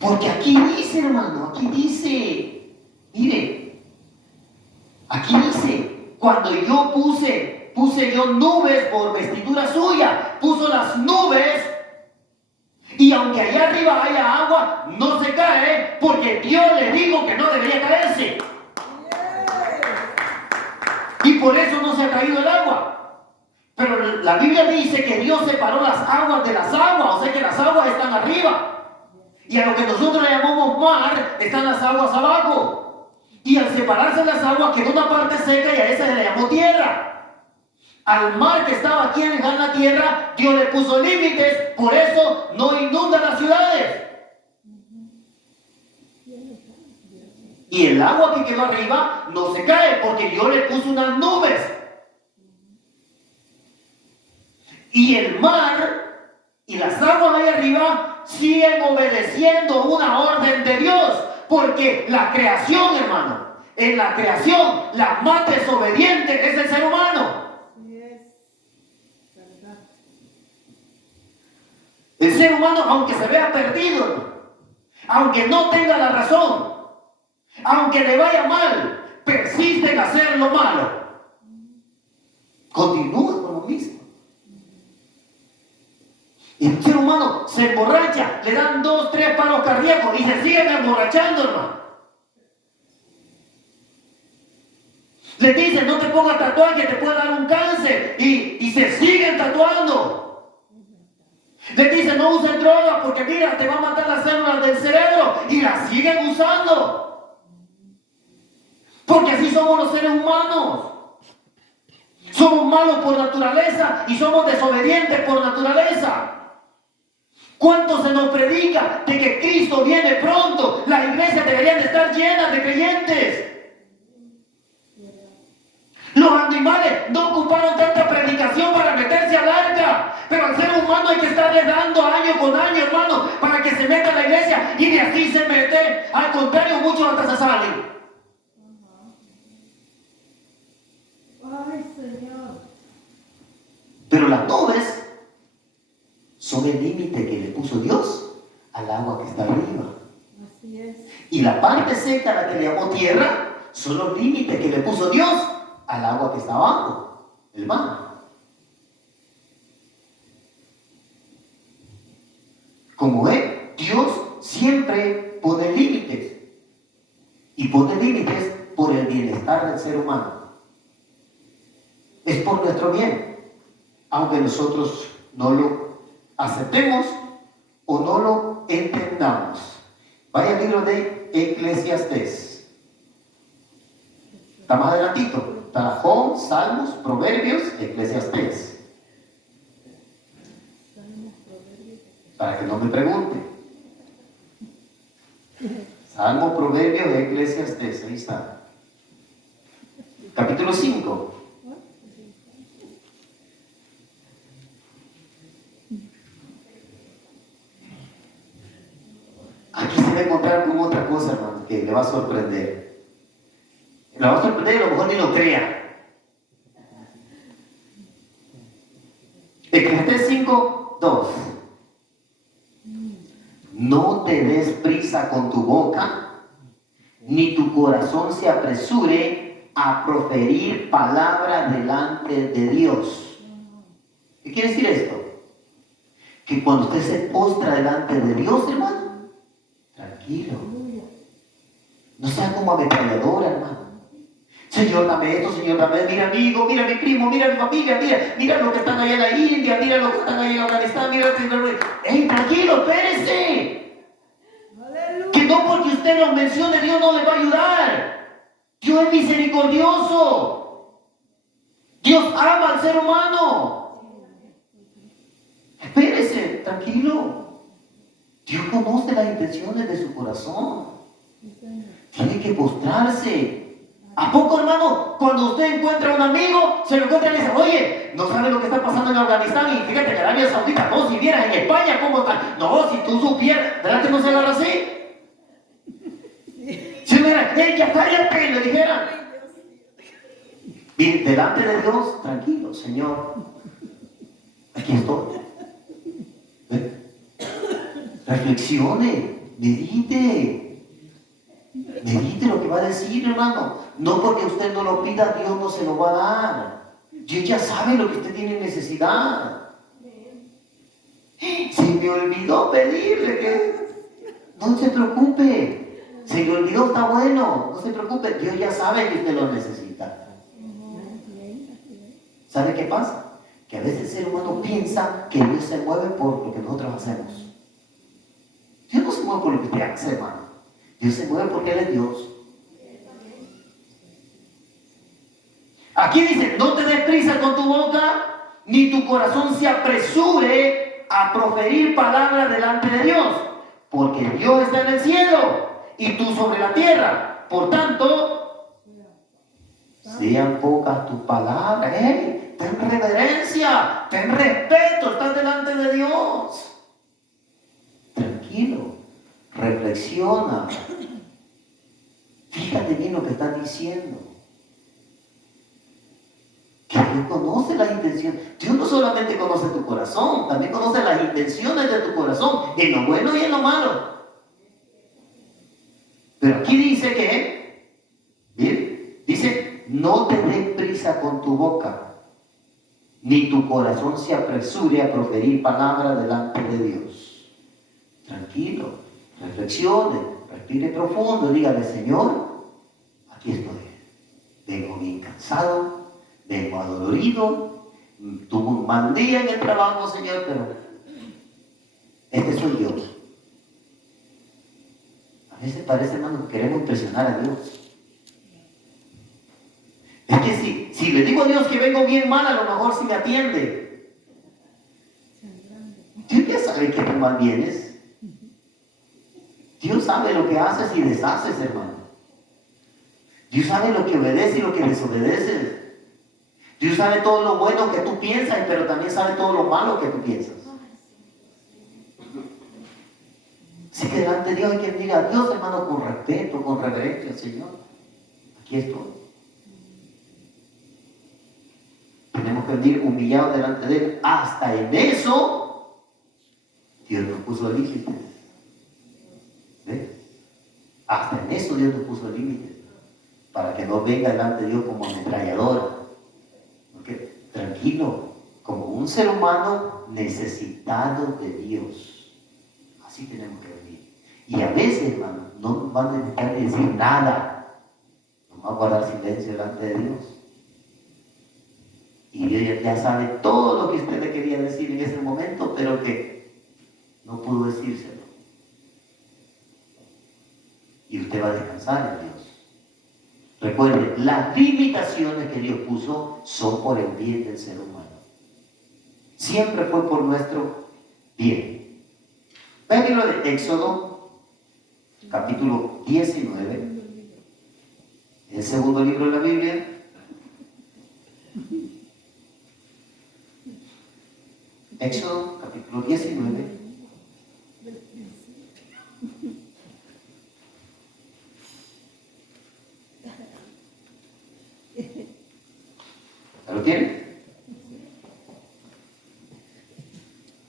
Porque aquí dice, hermano, aquí dice, mire, aquí dice, cuando yo puse yo nubes por vestidura suya, puso las nubes, y aunque allá arriba haya agua, no se cae, porque Dios le dijo que no debería caerse. Y por eso no se ha caído el agua. Pero la Biblia dice que Dios separó las aguas de las aguas, o sea que las aguas están arriba. Y a lo que nosotros le llamamos mar, están las aguas abajo. Y al separarse las aguas, quedó una parte seca y a esa se le llamó tierra. Al mar que estaba aquí en la tierra, Dios le puso límites, por eso no inunda las ciudades. Y el agua que quedó arriba no se cae, porque Dios le puso unas nubes. Y el mar y las aguas ahí arriba siguen obedeciendo una orden de Dios, porque la creación, hermano, en la creación la más desobediente es el ser humano. El ser humano, aunque se vea perdido, aunque no tenga la razón, aunque le vaya mal, persiste en hacer lo malo, continúa con lo mismo. Y el ser humano se emborracha, le dan 2, 3 paros cardíacos y se siguen emborrachando, hermano. Le dicen, no te pongas tatuaje, te puede dar un cáncer, y se siguen tatuando. Le dicen, no uses droga porque mira, te va a matar las células del cerebro, y las siguen usando. Porque así somos los seres humanos. Somos malos por naturaleza y somos desobedientes por naturaleza. ¿Cuánto se nos predica de que Cristo viene pronto? Las iglesias deberían de estar llenas de creyentes. Los animales no ocuparon tanta predicación para meterse al arca, pero al ser humano hay que estarle dando año con año, hermano, para que se meta a la iglesia, y de así se mete. Al contrario, muchos hasta se salen. Ay, Señor. Pero las nubes son el límite que le puso Dios al agua que está arriba. Así es. Y la parte seca, la que le llamó tierra, son los límites que le puso Dios al agua que está abajo, el mar. Como ve, Dios siempre pone límites. Y pone límites por el bienestar del ser humano. Es por nuestro bien, aunque nosotros no lo aceptemos o no lo entendamos. Vaya al libro de Eclesiastés. Está más adelantito. Está Job, Salmos, Proverbios, Eclesiastés. Para que no me pregunte. Salmo, Proverbios, Eclesiastés. Ahí está. Capítulo 5. Aquí se va a encontrar con otra cosa, hermano, que le va a sorprender. Le va a sorprender y a lo mejor ni lo crea. Eclesiastés 5, 2. No te des prisa con tu boca, ni tu corazón se apresure a proferir palabras delante de Dios. ¿Qué quiere decir esto? Que cuando usted se postra delante de Dios, hermano, tranquilo. No sea como ametralladora, hermano. Señor, dame esto, Señor, dame, mira amigo, mira mi primo, mira mi familia, mira los que están allá en la India, mira los que están allá en Afganistán, mira, ¡ey, tranquilo, espérese! Que no porque usted lo mencione, Dios no le va a ayudar. Dios es misericordioso. Dios ama al ser humano. Espérese, tranquilo. Dios conoce las intenciones de su corazón. Tiene que postrarse. ¿A poco, hermano? Cuando usted encuentra a un amigo, se lo encuentra y le dice, oye, no sabes lo que está pasando en Afganistán, y fíjate que Arabia Saudita, no, si vieras en España cómo está, no, si tú supieras, ¿verdad que no se agarra así? Si hubiera, ya cállate, le dijeran. Y delante de Dios, tranquilo, Señor, aquí estoy. Reflexione, medite lo que va a decir, hermano. No porque usted no lo pida, Dios no se lo va a dar. Dios ya sabe lo que usted tiene necesidad. Se me olvidó pedirle que no se preocupe. Se le olvidó, está bueno, no se preocupe. Dios ya sabe que usted lo necesita. ¿Sabe qué pasa? Que a veces el ser humano piensa que Dios se mueve por lo que nosotros hacemos. Dios no se mueve por lo que usted hace, hermano. Dios se mueve porque Él es Dios. Aquí dice, no te des prisa con tu boca, ni tu corazón se apresure a proferir palabras delante de Dios, porque Dios está en el cielo y tú sobre la tierra. Por tanto, sean pocas tus palabras. Ten reverencia, ten respeto, estás delante de Dios. Tranquilo, reflexiona. Fíjate bien lo que estás diciendo. Que Dios conoce las intenciones. Dios no solamente conoce tu corazón, también conoce las intenciones de tu corazón, en lo bueno y en lo malo. Pero aquí dice que, ¿bien? Dice, no te des prisa con tu boca, ni tu corazón se apresure a proferir palabras delante de Dios. Tranquilo, reflexione, respire profundo, dígale, Señor, aquí estoy. Vengo bien cansado, vengo adolorido, tuve un mal día en el trabajo, Señor, pero este soy yo. A veces parece, hermano, que queremos impresionar a Dios. Es que si le digo a Dios que vengo bien mal, a lo mejor sí me atiende. Dios ya sabe que tú mal vienes. Dios sabe lo que haces y deshaces, hermano. Dios sabe lo que obedece y lo que desobedeces. Dios sabe todo lo bueno que tú piensas, pero también sabe todo lo malo que tú piensas. Así que delante de Dios hay que decir a Dios, hermano, con respeto, con reverencia, Señor. Aquí estoy. Tenemos que venir humillados delante de Él. Hasta en eso, Dios nos puso límites. ¿Ves? Hasta en eso Dios nos puso límites. Para que no venga delante de Dios como ametralladora. Porque, tranquilo, como un ser humano necesitado de Dios. Así tenemos que venir. Y a veces, hermano, no nos van a necesitar decir nada. Nos va a guardar silencio delante de Dios. Y Dios ya sabe todo lo que usted le quería decir en ese momento, pero que no pudo decírselo. Y usted va a descansar en Dios. Recuerde, las limitaciones que Dios puso son por el bien del ser humano. Siempre fue por nuestro bien. Vean el libro de Éxodo, capítulo 19, el segundo libro de la Biblia. Éxodo, capítulo 19. ¿Lo tienen?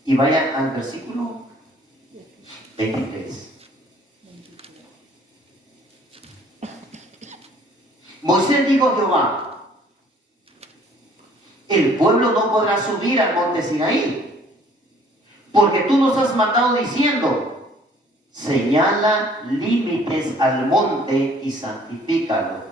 Y vaya al versículo 23. Moisés dijo a Jehová: el pueblo no podrá subir al monte Sinaí, porque tú nos has mandado diciendo, señala límites al monte y santifícalo.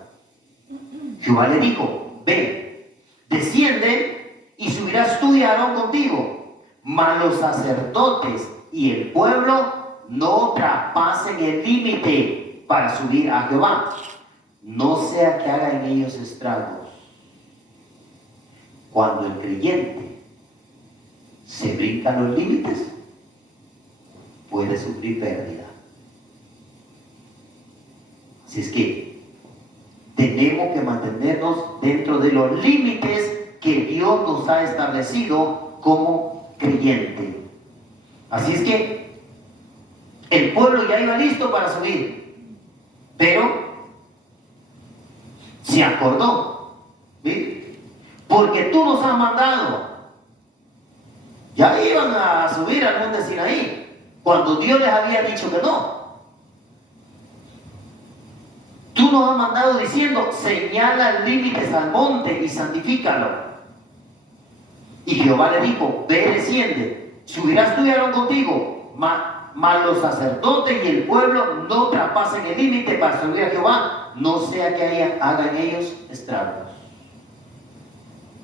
Jehová le dijo, ve, desciende y subirás tú y Aarón contigo, mas los sacerdotes y el pueblo no traspasen el límite para subir a Jehová, no sea que hagan ellos estragos. Cuando el creyente se brinca los límites, puede sufrir pérdida. Así es que tenemos que mantenernos dentro de los límites que Dios nos ha establecido como creyente. Así es que el pueblo ya iba listo para subir, pero se acordó, ¿sí? Porque tú nos has mandado. Ya iban a subir al monte Sinaí cuando Dios les había dicho que no. Tú nos has mandado diciendo, señala límites al monte y santifícalo. Y Jehová le dijo, ve, desciende, subirás tú y Aarón contigo, mas los sacerdotes y el pueblo no traspasen el límite para subir a Jehová, no sea que hagan ellos estragos.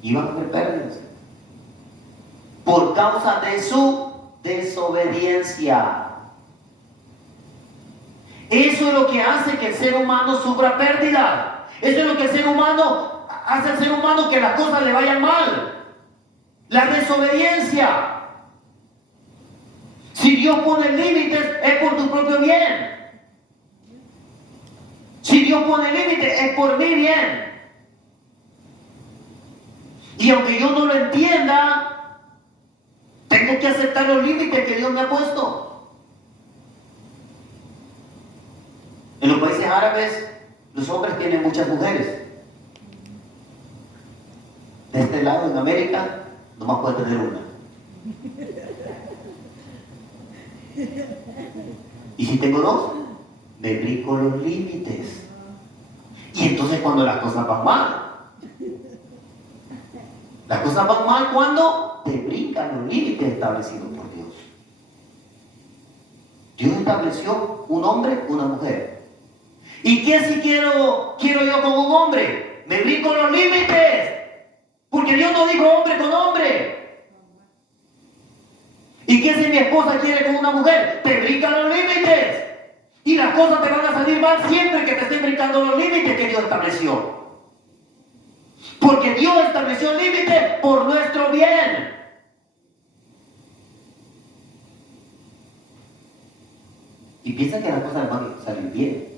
Iban a haber pérdidas por causa de su desobediencia. Eso es lo que hace que el ser humano sufra pérdida. Eso es lo que el ser humano hace al ser humano que las cosas le vayan mal. La desobediencia. Si Dios pone límites, es por tu propio bien. Si Dios pone límites, es por mi bien. Y aunque yo no lo entienda, tengo que aceptar los límites que Dios me ha puesto. En los países árabes, los hombres tienen muchas mujeres. De este lado, en América, nomás puede tener una. Y si tengo dos, me brinco los límites. Y entonces cuando las cosas van mal, las cosas van mal cuando te brincan los límites establecidos por Dios. Dios estableció un hombre, una mujer. ¿Y qué si quiero yo con un hombre? Me brinco los límites. Porque Dios no dijo hombre con hombre. ¿Y qué si mi esposa quiere con una mujer? Te brincan los límites. Y las cosas te van a salir mal siempre que te estén brincando los límites que Dios estableció. Porque Dios estableció límites por nuestro bien. Y piensa que las cosas van a salir bien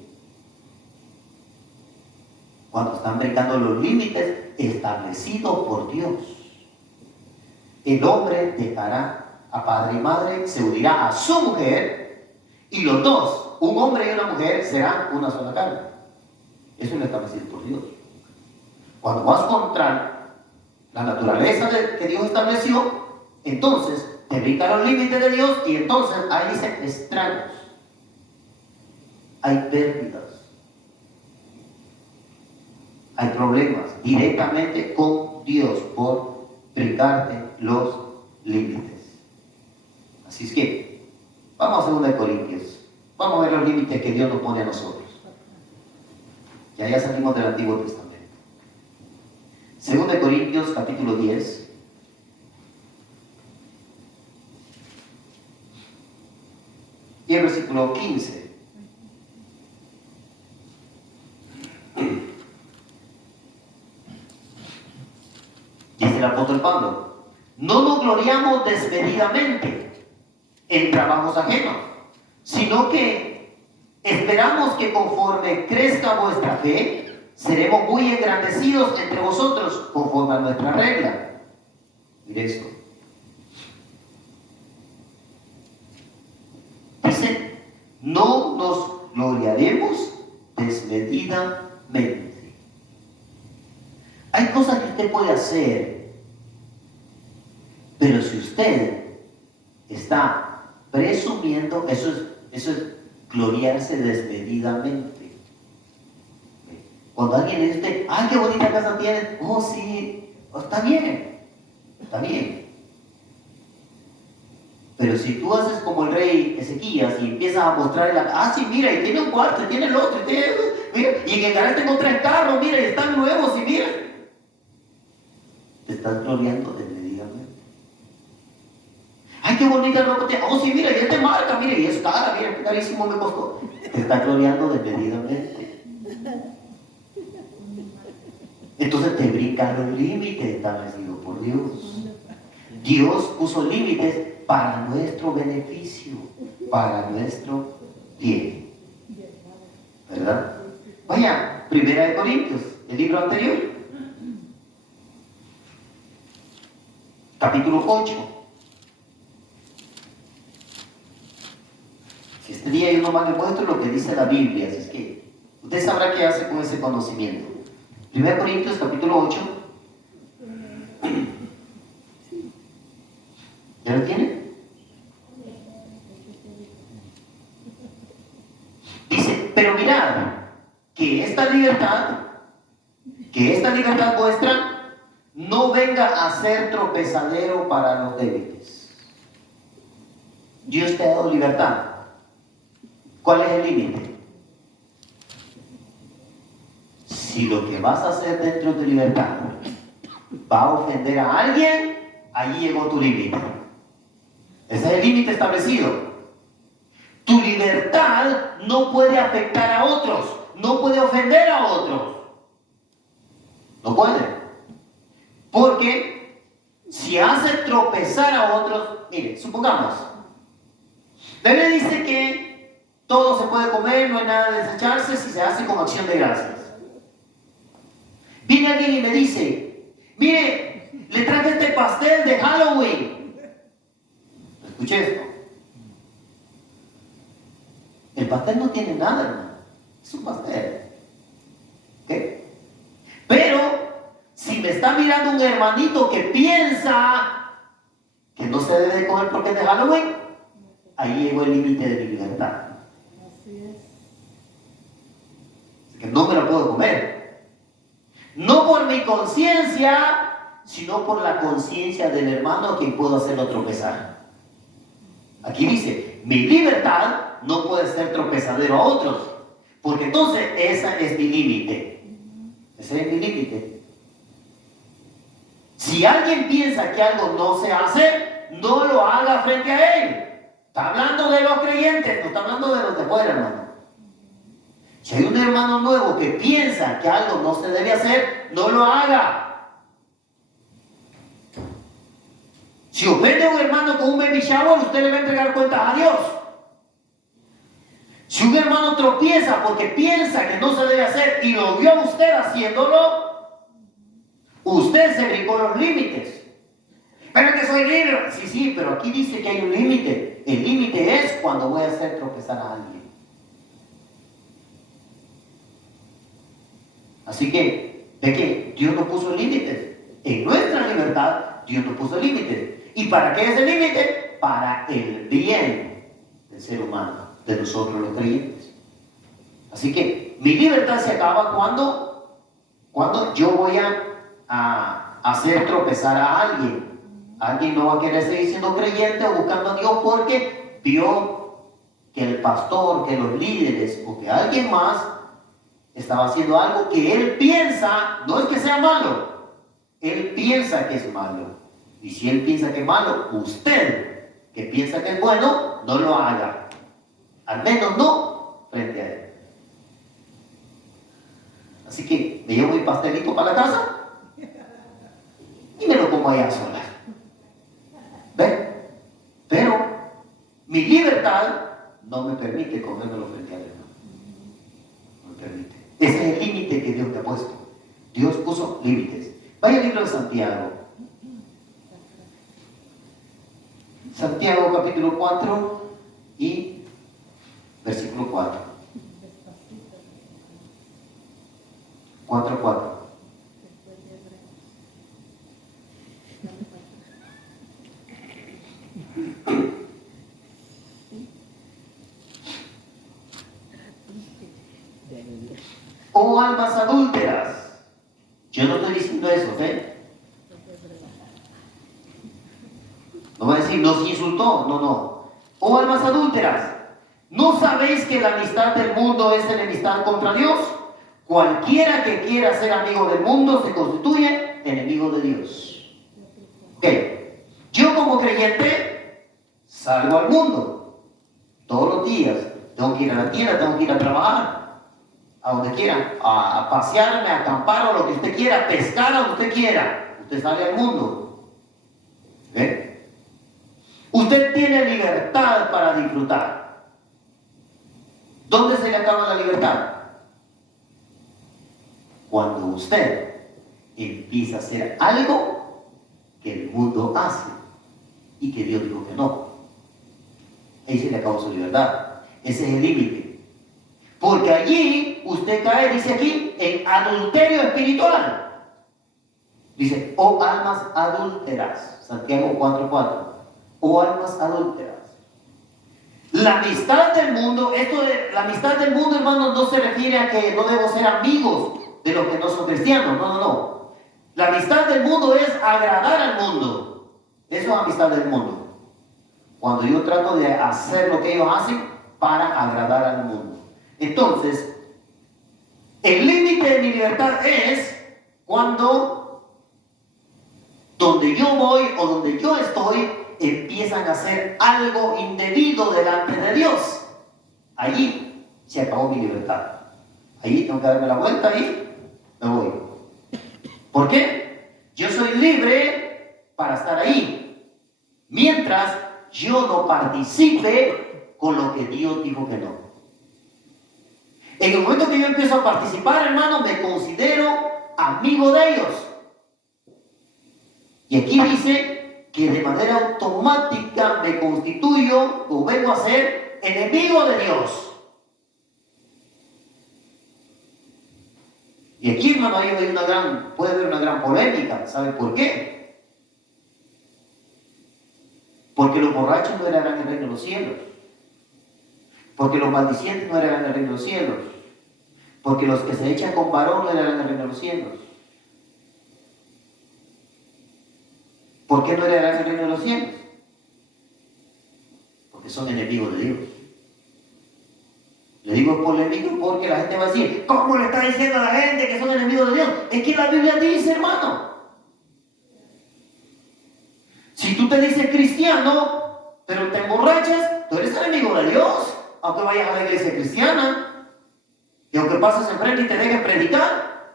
cuando están brincando los límites establecidos por Dios. El hombre dejará a padre y madre, se unirá a su mujer, y los dos, un hombre y una mujer, serán una sola carne. Eso es lo establecido por Dios. Cuando vas contra la naturaleza que Dios estableció, entonces te brincan los límites de Dios y entonces ahí dice estragos. Hay pérdidas. Hay problemas directamente con Dios por brincarte los límites. Así es que vamos a 2 Corintios. Vamos a ver los límites que Dios nos pone a nosotros. Ya salimos del Antiguo Testamento. 2 Corintios capítulo 10. Y el versículo 15. Dice el apóstol Pablo: no nos gloriamos desmedidamente en trabajos ajenos, sino que esperamos que conforme crezca vuestra fe, seremos muy engrandecidos entre vosotros conforme a nuestra regla. Mire esto. Dice: no nos gloriaremos desmedidamente. Hay cosas que usted puede hacer, pero si usted está presumiendo, eso es gloriarse desmedidamente. Cuando alguien le dice: ¡ay, qué bonita casa tienes! ¡Oh, sí! Está bien, está bien. Pero si tú haces como el rey Ezequías y empiezas a mostrar sí, mira, y tiene un cuarto, y tiene el otro, y tiene, mira, y en el garaje tengo 3 carros, mira, y están nuevos, y mira. Te estás gloriando desmedidamente. Ay, qué bonita ropa tiene. Oh, sí, mira, y es de marca, mira, y es cara, mira, qué carísimo me costó. Te estás gloriando desmedidamente. Entonces te brincan los límites establecidos por Dios. Dios puso límites para nuestro beneficio, para nuestro bien. ¿Verdad? Vaya, 1 Corintios, el libro anterior. Capítulo 8. Este día yo nomás les muestro lo que dice la Biblia, así es que usted sabrá qué hace con ese conocimiento. 1 Corintios capítulo 8. ¿Ya lo tiene? Dice, pero mirad, que esta libertad vuestra no venga a ser tropezadero para los débiles. Dios te ha dado libertad. ¿Cuál es el límite? Si lo que vas a hacer dentro de tu libertad va a ofender a alguien, allí llegó tu límite. Ese es el límite establecido. Tu libertad no puede afectar a otros, no puede ofender a otros. No puede. Porque si hace tropezar a otros, mire, supongamos, la Biblia dice que todo se puede comer, no hay nada de desecharse si se hace con acción de gracias. Viene alguien y me dice, mire, le traje este pastel de Halloween. Escuche esto. El pastel no tiene nada, hermano. Es un pastel. ¿Ok? Pero, si me está mirando un hermanito que piensa que no se debe comer porque es de Halloween, ahí llegó el límite de mi libertad. Así es. Así que no me lo puedo comer. No por mi conciencia, sino por la conciencia del hermano a quien puedo hacerlo tropezar. Aquí dice, mi libertad no puede ser tropezadero a otros, porque entonces ese es mi límite. Ese es mi límite. Si alguien piensa que algo no se hace, no lo haga frente a él. Está hablando de los creyentes, no está hablando de los de fuera, hermano. Si hay un hermano nuevo que piensa que algo no se debe hacer, no lo haga. Si ofende a un hermano con un baby shower, usted le va a entregar cuentas a Dios. Si un hermano tropieza porque piensa que no se debe hacer y lo vio a usted haciéndolo, usted se brincó los límites. Pero que soy libre. Sí, pero aquí dice que hay un límite. El límite es cuando voy a hacer tropezar a alguien. Así que, ¿de qué? Dios no puso límites. En nuestra libertad, Dios no puso límites. ¿Y para qué es el límite? Para el bien del ser humano, de nosotros los creyentes. Así que mi libertad se acaba cuando yo voy a hacer tropezar a alguien. Alguien no va a querer seguir siendo creyente o buscando a Dios porque vio que el pastor, que los líderes o que alguien más estaba haciendo algo que él piensa, no es que sea malo, él piensa que es malo. Y si él piensa que es malo, usted que piensa que es bueno, no lo haga. Al menos no frente a él. Así que me llevo mi pastelito para la casa y me lo como allá sola. ¿Ven? Pero mi libertad no me permite comérmelo frente a él. No me permite. Ese es el límite que Dios me ha puesto. Dios puso límites. Vaya al libro de Santiago. Santiago capítulo 4 y versículo 4. 4:4. Oh almas adúlteras. Yo no estoy diciendo eso, ¿ok? decir, no se insultó, no, no. Oh almas adúlteras, ¿no sabéis que la amistad del mundo es enemistad contra Dios? Cualquiera que quiera ser amigo del mundo se constituye enemigo de Dios. Ok, yo como creyente salgo al mundo todos los días. Tengo que ir a la tienda, tengo que ir a trabajar, a donde quiera, a pasearme, a acampar o lo que usted quiera, a pescar a donde usted quiera. Usted sale al mundo. ¿Ok? Usted tiene libertad para disfrutar. ¿Dónde se le acaba la libertad? Cuando usted empieza a hacer algo que el mundo hace y que Dios dijo que no. Ahí se le acabó su libertad. Ese es el límite. Porque allí usted cae, dice aquí, en adulterio espiritual. Dice, oh almas adúlteras. Santiago 4:4. Oh almas adúlteras. La amistad del mundo, la amistad del mundo, hermano, no se refiere a que no debo ser amigos de los que no son cristianos. No, no, no. La amistad del mundo es agradar al mundo. Eso es amistad del mundo. Cuando yo trato de hacer lo que ellos hacen para agradar al mundo. Entonces, el límite de mi libertad es cuando donde yo voy o donde yo estoy empiezan a hacer algo indebido delante de Dios. Allí se acabó mi libertad. Allí tengo que darme la vuelta y me voy. ¿Por qué? Yo soy libre para estar ahí, mientras yo no participe con lo que Dios dijo que no. En el momento que yo empiezo a participar, hermano, me considero amigo de ellos. Y aquí dice que de manera automática me constituyo o vengo a ser enemigo de Dios. Y aquí, hermano, puede haber una gran polémica. ¿Sabe por qué? Porque los borrachos no heredarán el reino de los cielos. Porque los maldicientes no heredarán el reino de los cielos. Porque los que se echan con varón no heredarán el reino de los cielos. ¿Por qué no heredarán el reino de los cielos? Porque son enemigos de Dios. Le digo polémico porque la gente va a decir, ¿cómo le está diciendo a la gente que son enemigos de Dios? Es que la Biblia dice, hermano. Si tú te dices cristiano, pero te emborrachas, tú eres enemigo de Dios, aunque vayas a la iglesia cristiana y aunque pases enfrente y te dejes predicar.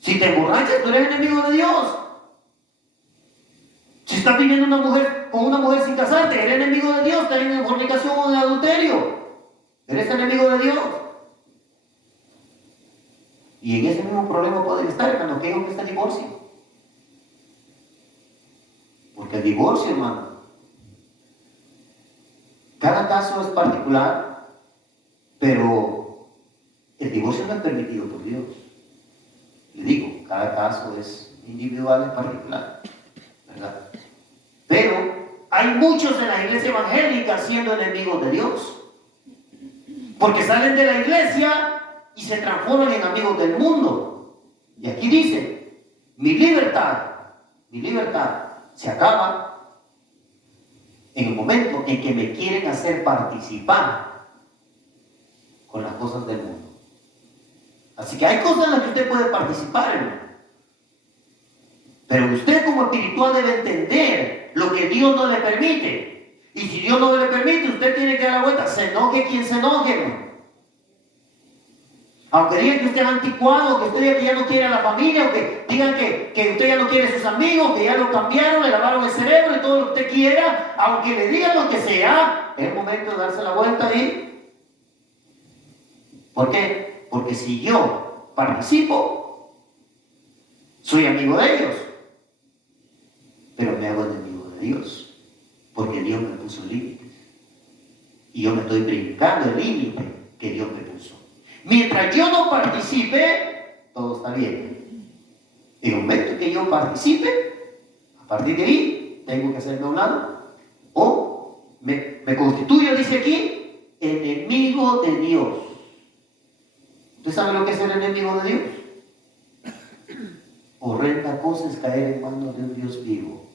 Si te emborrachas, tú eres enemigo de Dios. Si estás viviendo con una mujer sin casarte, eres enemigo de Dios, estás en fornicación o en adulterio. Eres enemigo de Dios. Y en ese mismo problema pueden estar, hermano, que es el divorcio. Porque el divorcio, hermano, cada caso es particular, pero el divorcio no es permitido por Dios. Le digo, cada caso es individual, es particular, ¿verdad? Pero hay muchos en la iglesia evangélica siendo enemigos de Dios. Porque salen de la iglesia y se transforman en amigos del mundo. Y aquí dice, mi libertad se acaba en el momento en que me quieren hacer participar con las cosas del mundo. Así que hay cosas en las que usted puede participar, hermano. Pero usted como espiritual debe entender lo que Dios no le permite. Y si Dios no le permite, usted tiene que dar la vuelta. Se enoje quien se enoje, hermano. Aunque digan que usted es anticuado, que usted diga que ya no quiere a la familia, o que digan que usted ya no quiere a sus amigos, que ya lo cambiaron, le lavaron el cerebro y todo lo que usted quiera, aunque le digan lo que sea, es el momento de darse la vuelta ahí. ¿Por qué? Porque si yo participo, soy amigo de ellos, pero me hago enemigo de Dios, porque Dios me puso límites. Y yo me estoy brincando el límite que Dios me puso. Mientras yo no participe, todo está bien. En el momento que yo participe, a partir de ahí, tengo que hacerme a un lado. O me constituyo, dice aquí, enemigo de Dios. ¿Usted sabe lo que es ser enemigo de Dios? Horrenda cosa es caer en manos de un Dios vivo.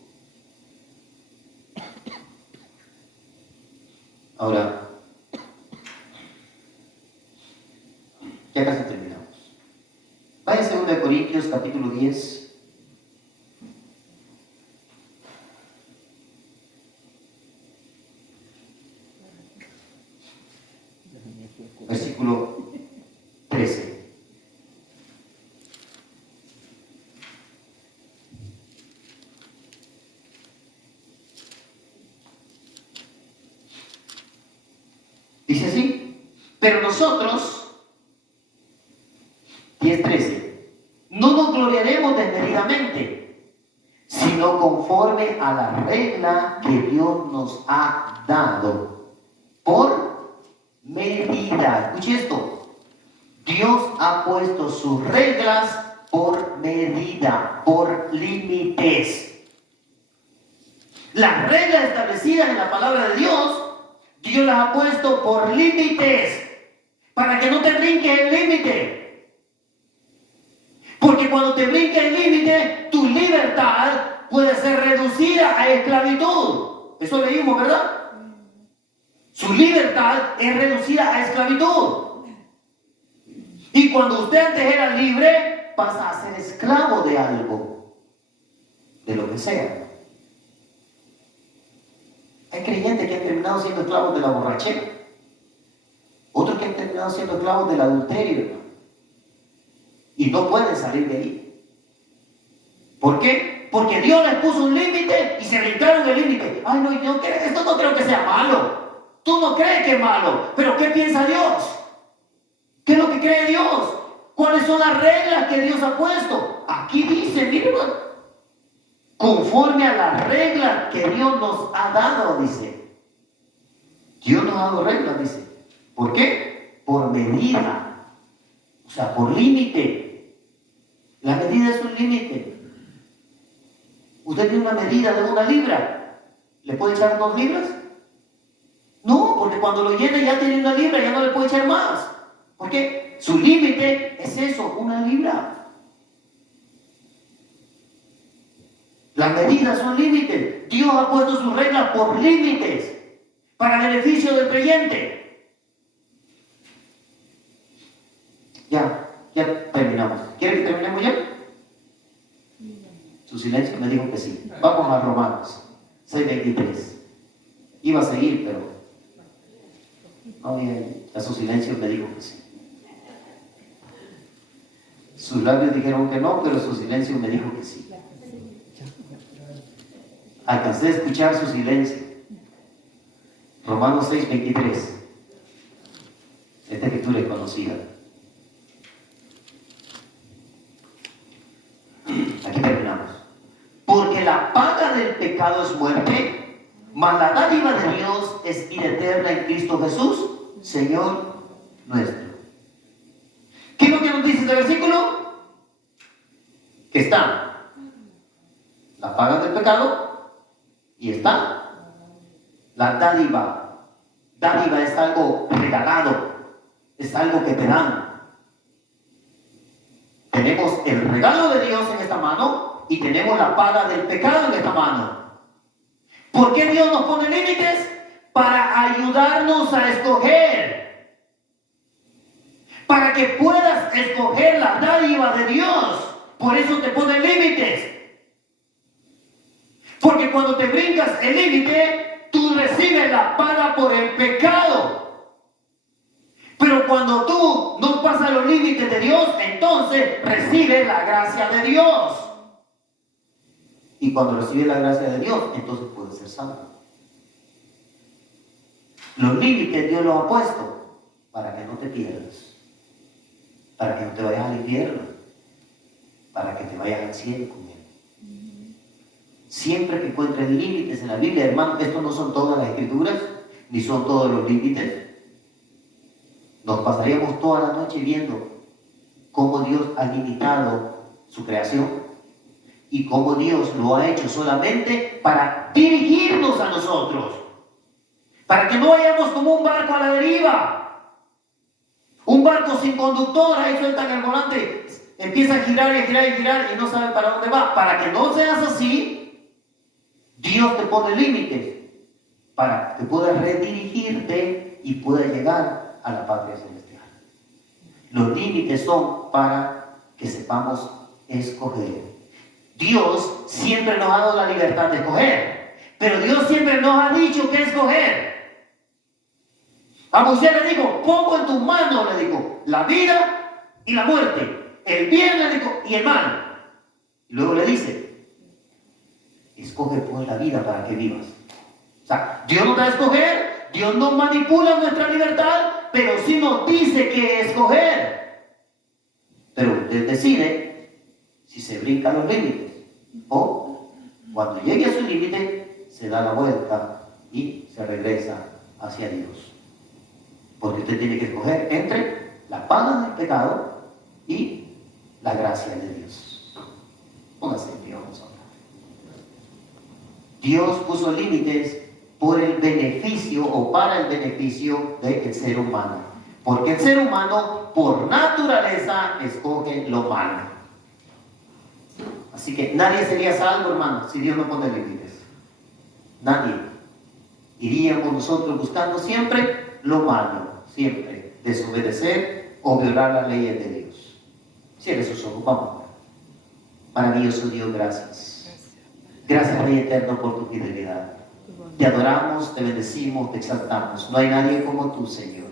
Pero nosotros, 10:13, no nos gloriaremos desmedidamente, sino conforme a la regla que Dios nos ha dado, por medida. Escuche esto. Dios ha puesto sus reglas por medida, por límites. Las reglas establecidas en la palabra de Dios, Dios las ha puesto por límites, para que no te brinques el límite. Porque cuando te brinques el límite, tu libertad puede ser reducida a esclavitud. Eso leímos, ¿verdad? Su libertad es reducida a esclavitud. Y cuando usted antes era libre, pasa a ser esclavo de algo, de lo que sea. Hay creyentes que han terminado siendo esclavos de la borrachera. Otros que han terminado siendo esclavos del adulterio. Y no pueden salir de ahí. ¿Por qué? Porque Dios les puso un límite y se brincaron el límite. Ay, no, esto no creo que sea malo. Tú no crees que es malo. Pero ¿qué piensa Dios? ¿Qué es lo que cree Dios? ¿Cuáles son las reglas que Dios ha puesto? Aquí dice, miren, conforme a las reglas que Dios nos ha dado, dice. Dios nos ha dado reglas, dice. ¿Por qué? Por medida. O sea, por límite. La medida es un límite. Usted tiene una medida de 1 libra. ¿Le puede echar 2 libras? No, porque cuando lo llena ya tiene 1 libra, ya no le puede echar más. ¿Por qué? Su límite es eso, 1 libra. Las medidas son límites. Dios ha puesto sus reglas por límites para beneficio del creyente. Ya terminamos. ¿Quieren que terminemos ya? Su silencio me dijo que sí. Vamos a Romanos 6:23. Iba a seguir, pero a su silencio me dijo que sí. Sus labios dijeron que no, pero su silencio me dijo que sí. Alcancé a escuchar su silencio. Romanos 6:23. Esta escritura es conocida. Aquí terminamos. Porque la paga del pecado es muerte, mas la dádiva de Dios es vida eterna en Cristo Jesús, Señor nuestro. ¿Qué es lo que nos dice este versículo? Que está la paga del pecado y está la dádiva. Dádiva es algo regalado, es algo que te dan. Tenemos el regalo de Dios en esta mano y tenemos la paga del pecado en esta mano. ¿Por qué Dios nos pone límites? Para ayudarnos a escoger. Para que puedas escoger la dádiva de Dios. Por eso te pone límites. Porque cuando te brincas el límite, tú recibes la paga por el pecado. Pero cuando tú no pasas los límites de Dios, entonces recibes la gracia de Dios. Y cuando recibes la gracia de Dios, entonces puedes ser salvo. Los límites Dios los ha puesto para que no te pierdas, para que no te vayas al infierno, para que te vayas al cielo con Él. Siempre que encuentres límites en la Biblia, hermano, estos no son todas las escrituras, ni son todos los límites. Nos pasaríamos toda la noche viendo cómo Dios ha limitado su creación y cómo Dios lo ha hecho solamente para dirigirnos a nosotros, para que no vayamos como un barco a la deriva, un barco sin conductor, ahí sueltan el volante, empieza a girar y girar y girar y no sabe para dónde va. Para que no seas así, Dios te pone límites para que puedas redirigirte y puedas llegar a la patria celestial. Los límites son para que sepamos escoger. Dios siempre nos ha dado la libertad de escoger, pero Dios siempre nos ha dicho qué escoger. A Moisés le dijo: pongo en tus manos, le dijo, la vida y la muerte, el bien, le dijo, y el mal. Y luego le dice: escoge pues la vida para que vivas. O sea, Dios nos da a escoger, Dios nos manipula nuestra libertad, pero sí nos dice qué escoger. Pero usted decide si se brinca los límites o cuando llegue a su límite se da la vuelta y se regresa hacia Dios. Porque usted tiene que escoger entre la paga del pecado y la gracia de Dios. Póngase en pie, vamos a orar. Dios puso límites por el beneficio o para el beneficio del ser humano. Porque el ser humano, por naturaleza, escoge lo malo. Así que nadie sería salvo, hermano, si Dios no pone límites. Nadie. Iríamos nosotros buscando siempre lo malo, siempre desobedecer o violar las leyes de Dios. Cierre sus ojos, vamos. Maravilloso Dios, gracias. Gracias, Rey Eterno, por tu fidelidad. Te adoramos, te bendecimos, te exaltamos. No hay nadie como tú, Señor.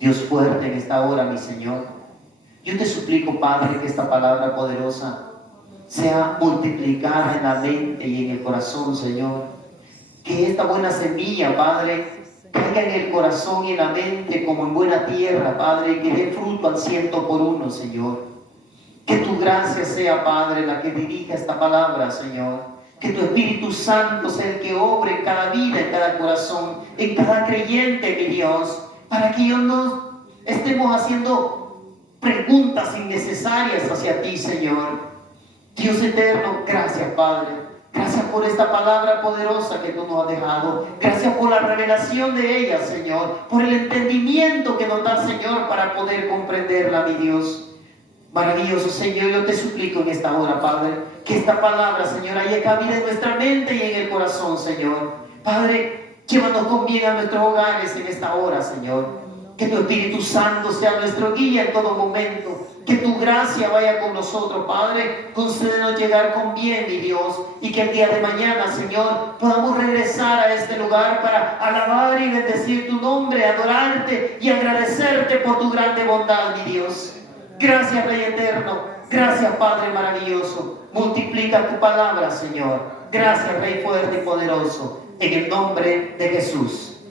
Dios fuerte en esta hora, mi Señor. Yo te suplico, Padre, que esta palabra poderosa sea multiplicada en la mente y en el corazón, Señor. Que esta buena semilla, Padre, caiga en el corazón y en la mente como en buena tierra, Padre, que dé fruto al 100%, Señor. Que tu gracia sea, Padre, la que dirija esta palabra, Señor. Que tu Espíritu Santo sea el que obre en cada vida, en cada corazón, en cada creyente, mi Dios, para que ellos no estemos haciendo preguntas innecesarias hacia ti, Señor. Dios eterno, gracias, Padre. Gracias por esta palabra poderosa que tú nos has dejado. Gracias por la revelación de ella, Señor. Por el entendimiento que nos da, Señor, para poder comprenderla, mi Dios. Maravilloso, Señor, yo te suplico en esta hora, Padre, que esta palabra, Señor, haya cabida en nuestra mente y en el corazón, Señor. Padre, llévanos con bien a nuestros hogares en esta hora, Señor. Que tu Espíritu Santo sea nuestro guía en todo momento. Que tu gracia vaya con nosotros, Padre. Concédenos llegar con bien, mi Dios. Y que el día de mañana, Señor, podamos regresar a este lugar para alabar y bendecir tu nombre, adorarte y agradecerte por tu grande bondad, mi Dios. Gracias, Rey Eterno. Gracias, Padre maravilloso. Multiplica tu palabra, Señor. Gracias, Rey fuerte y poderoso. En el nombre de Jesús.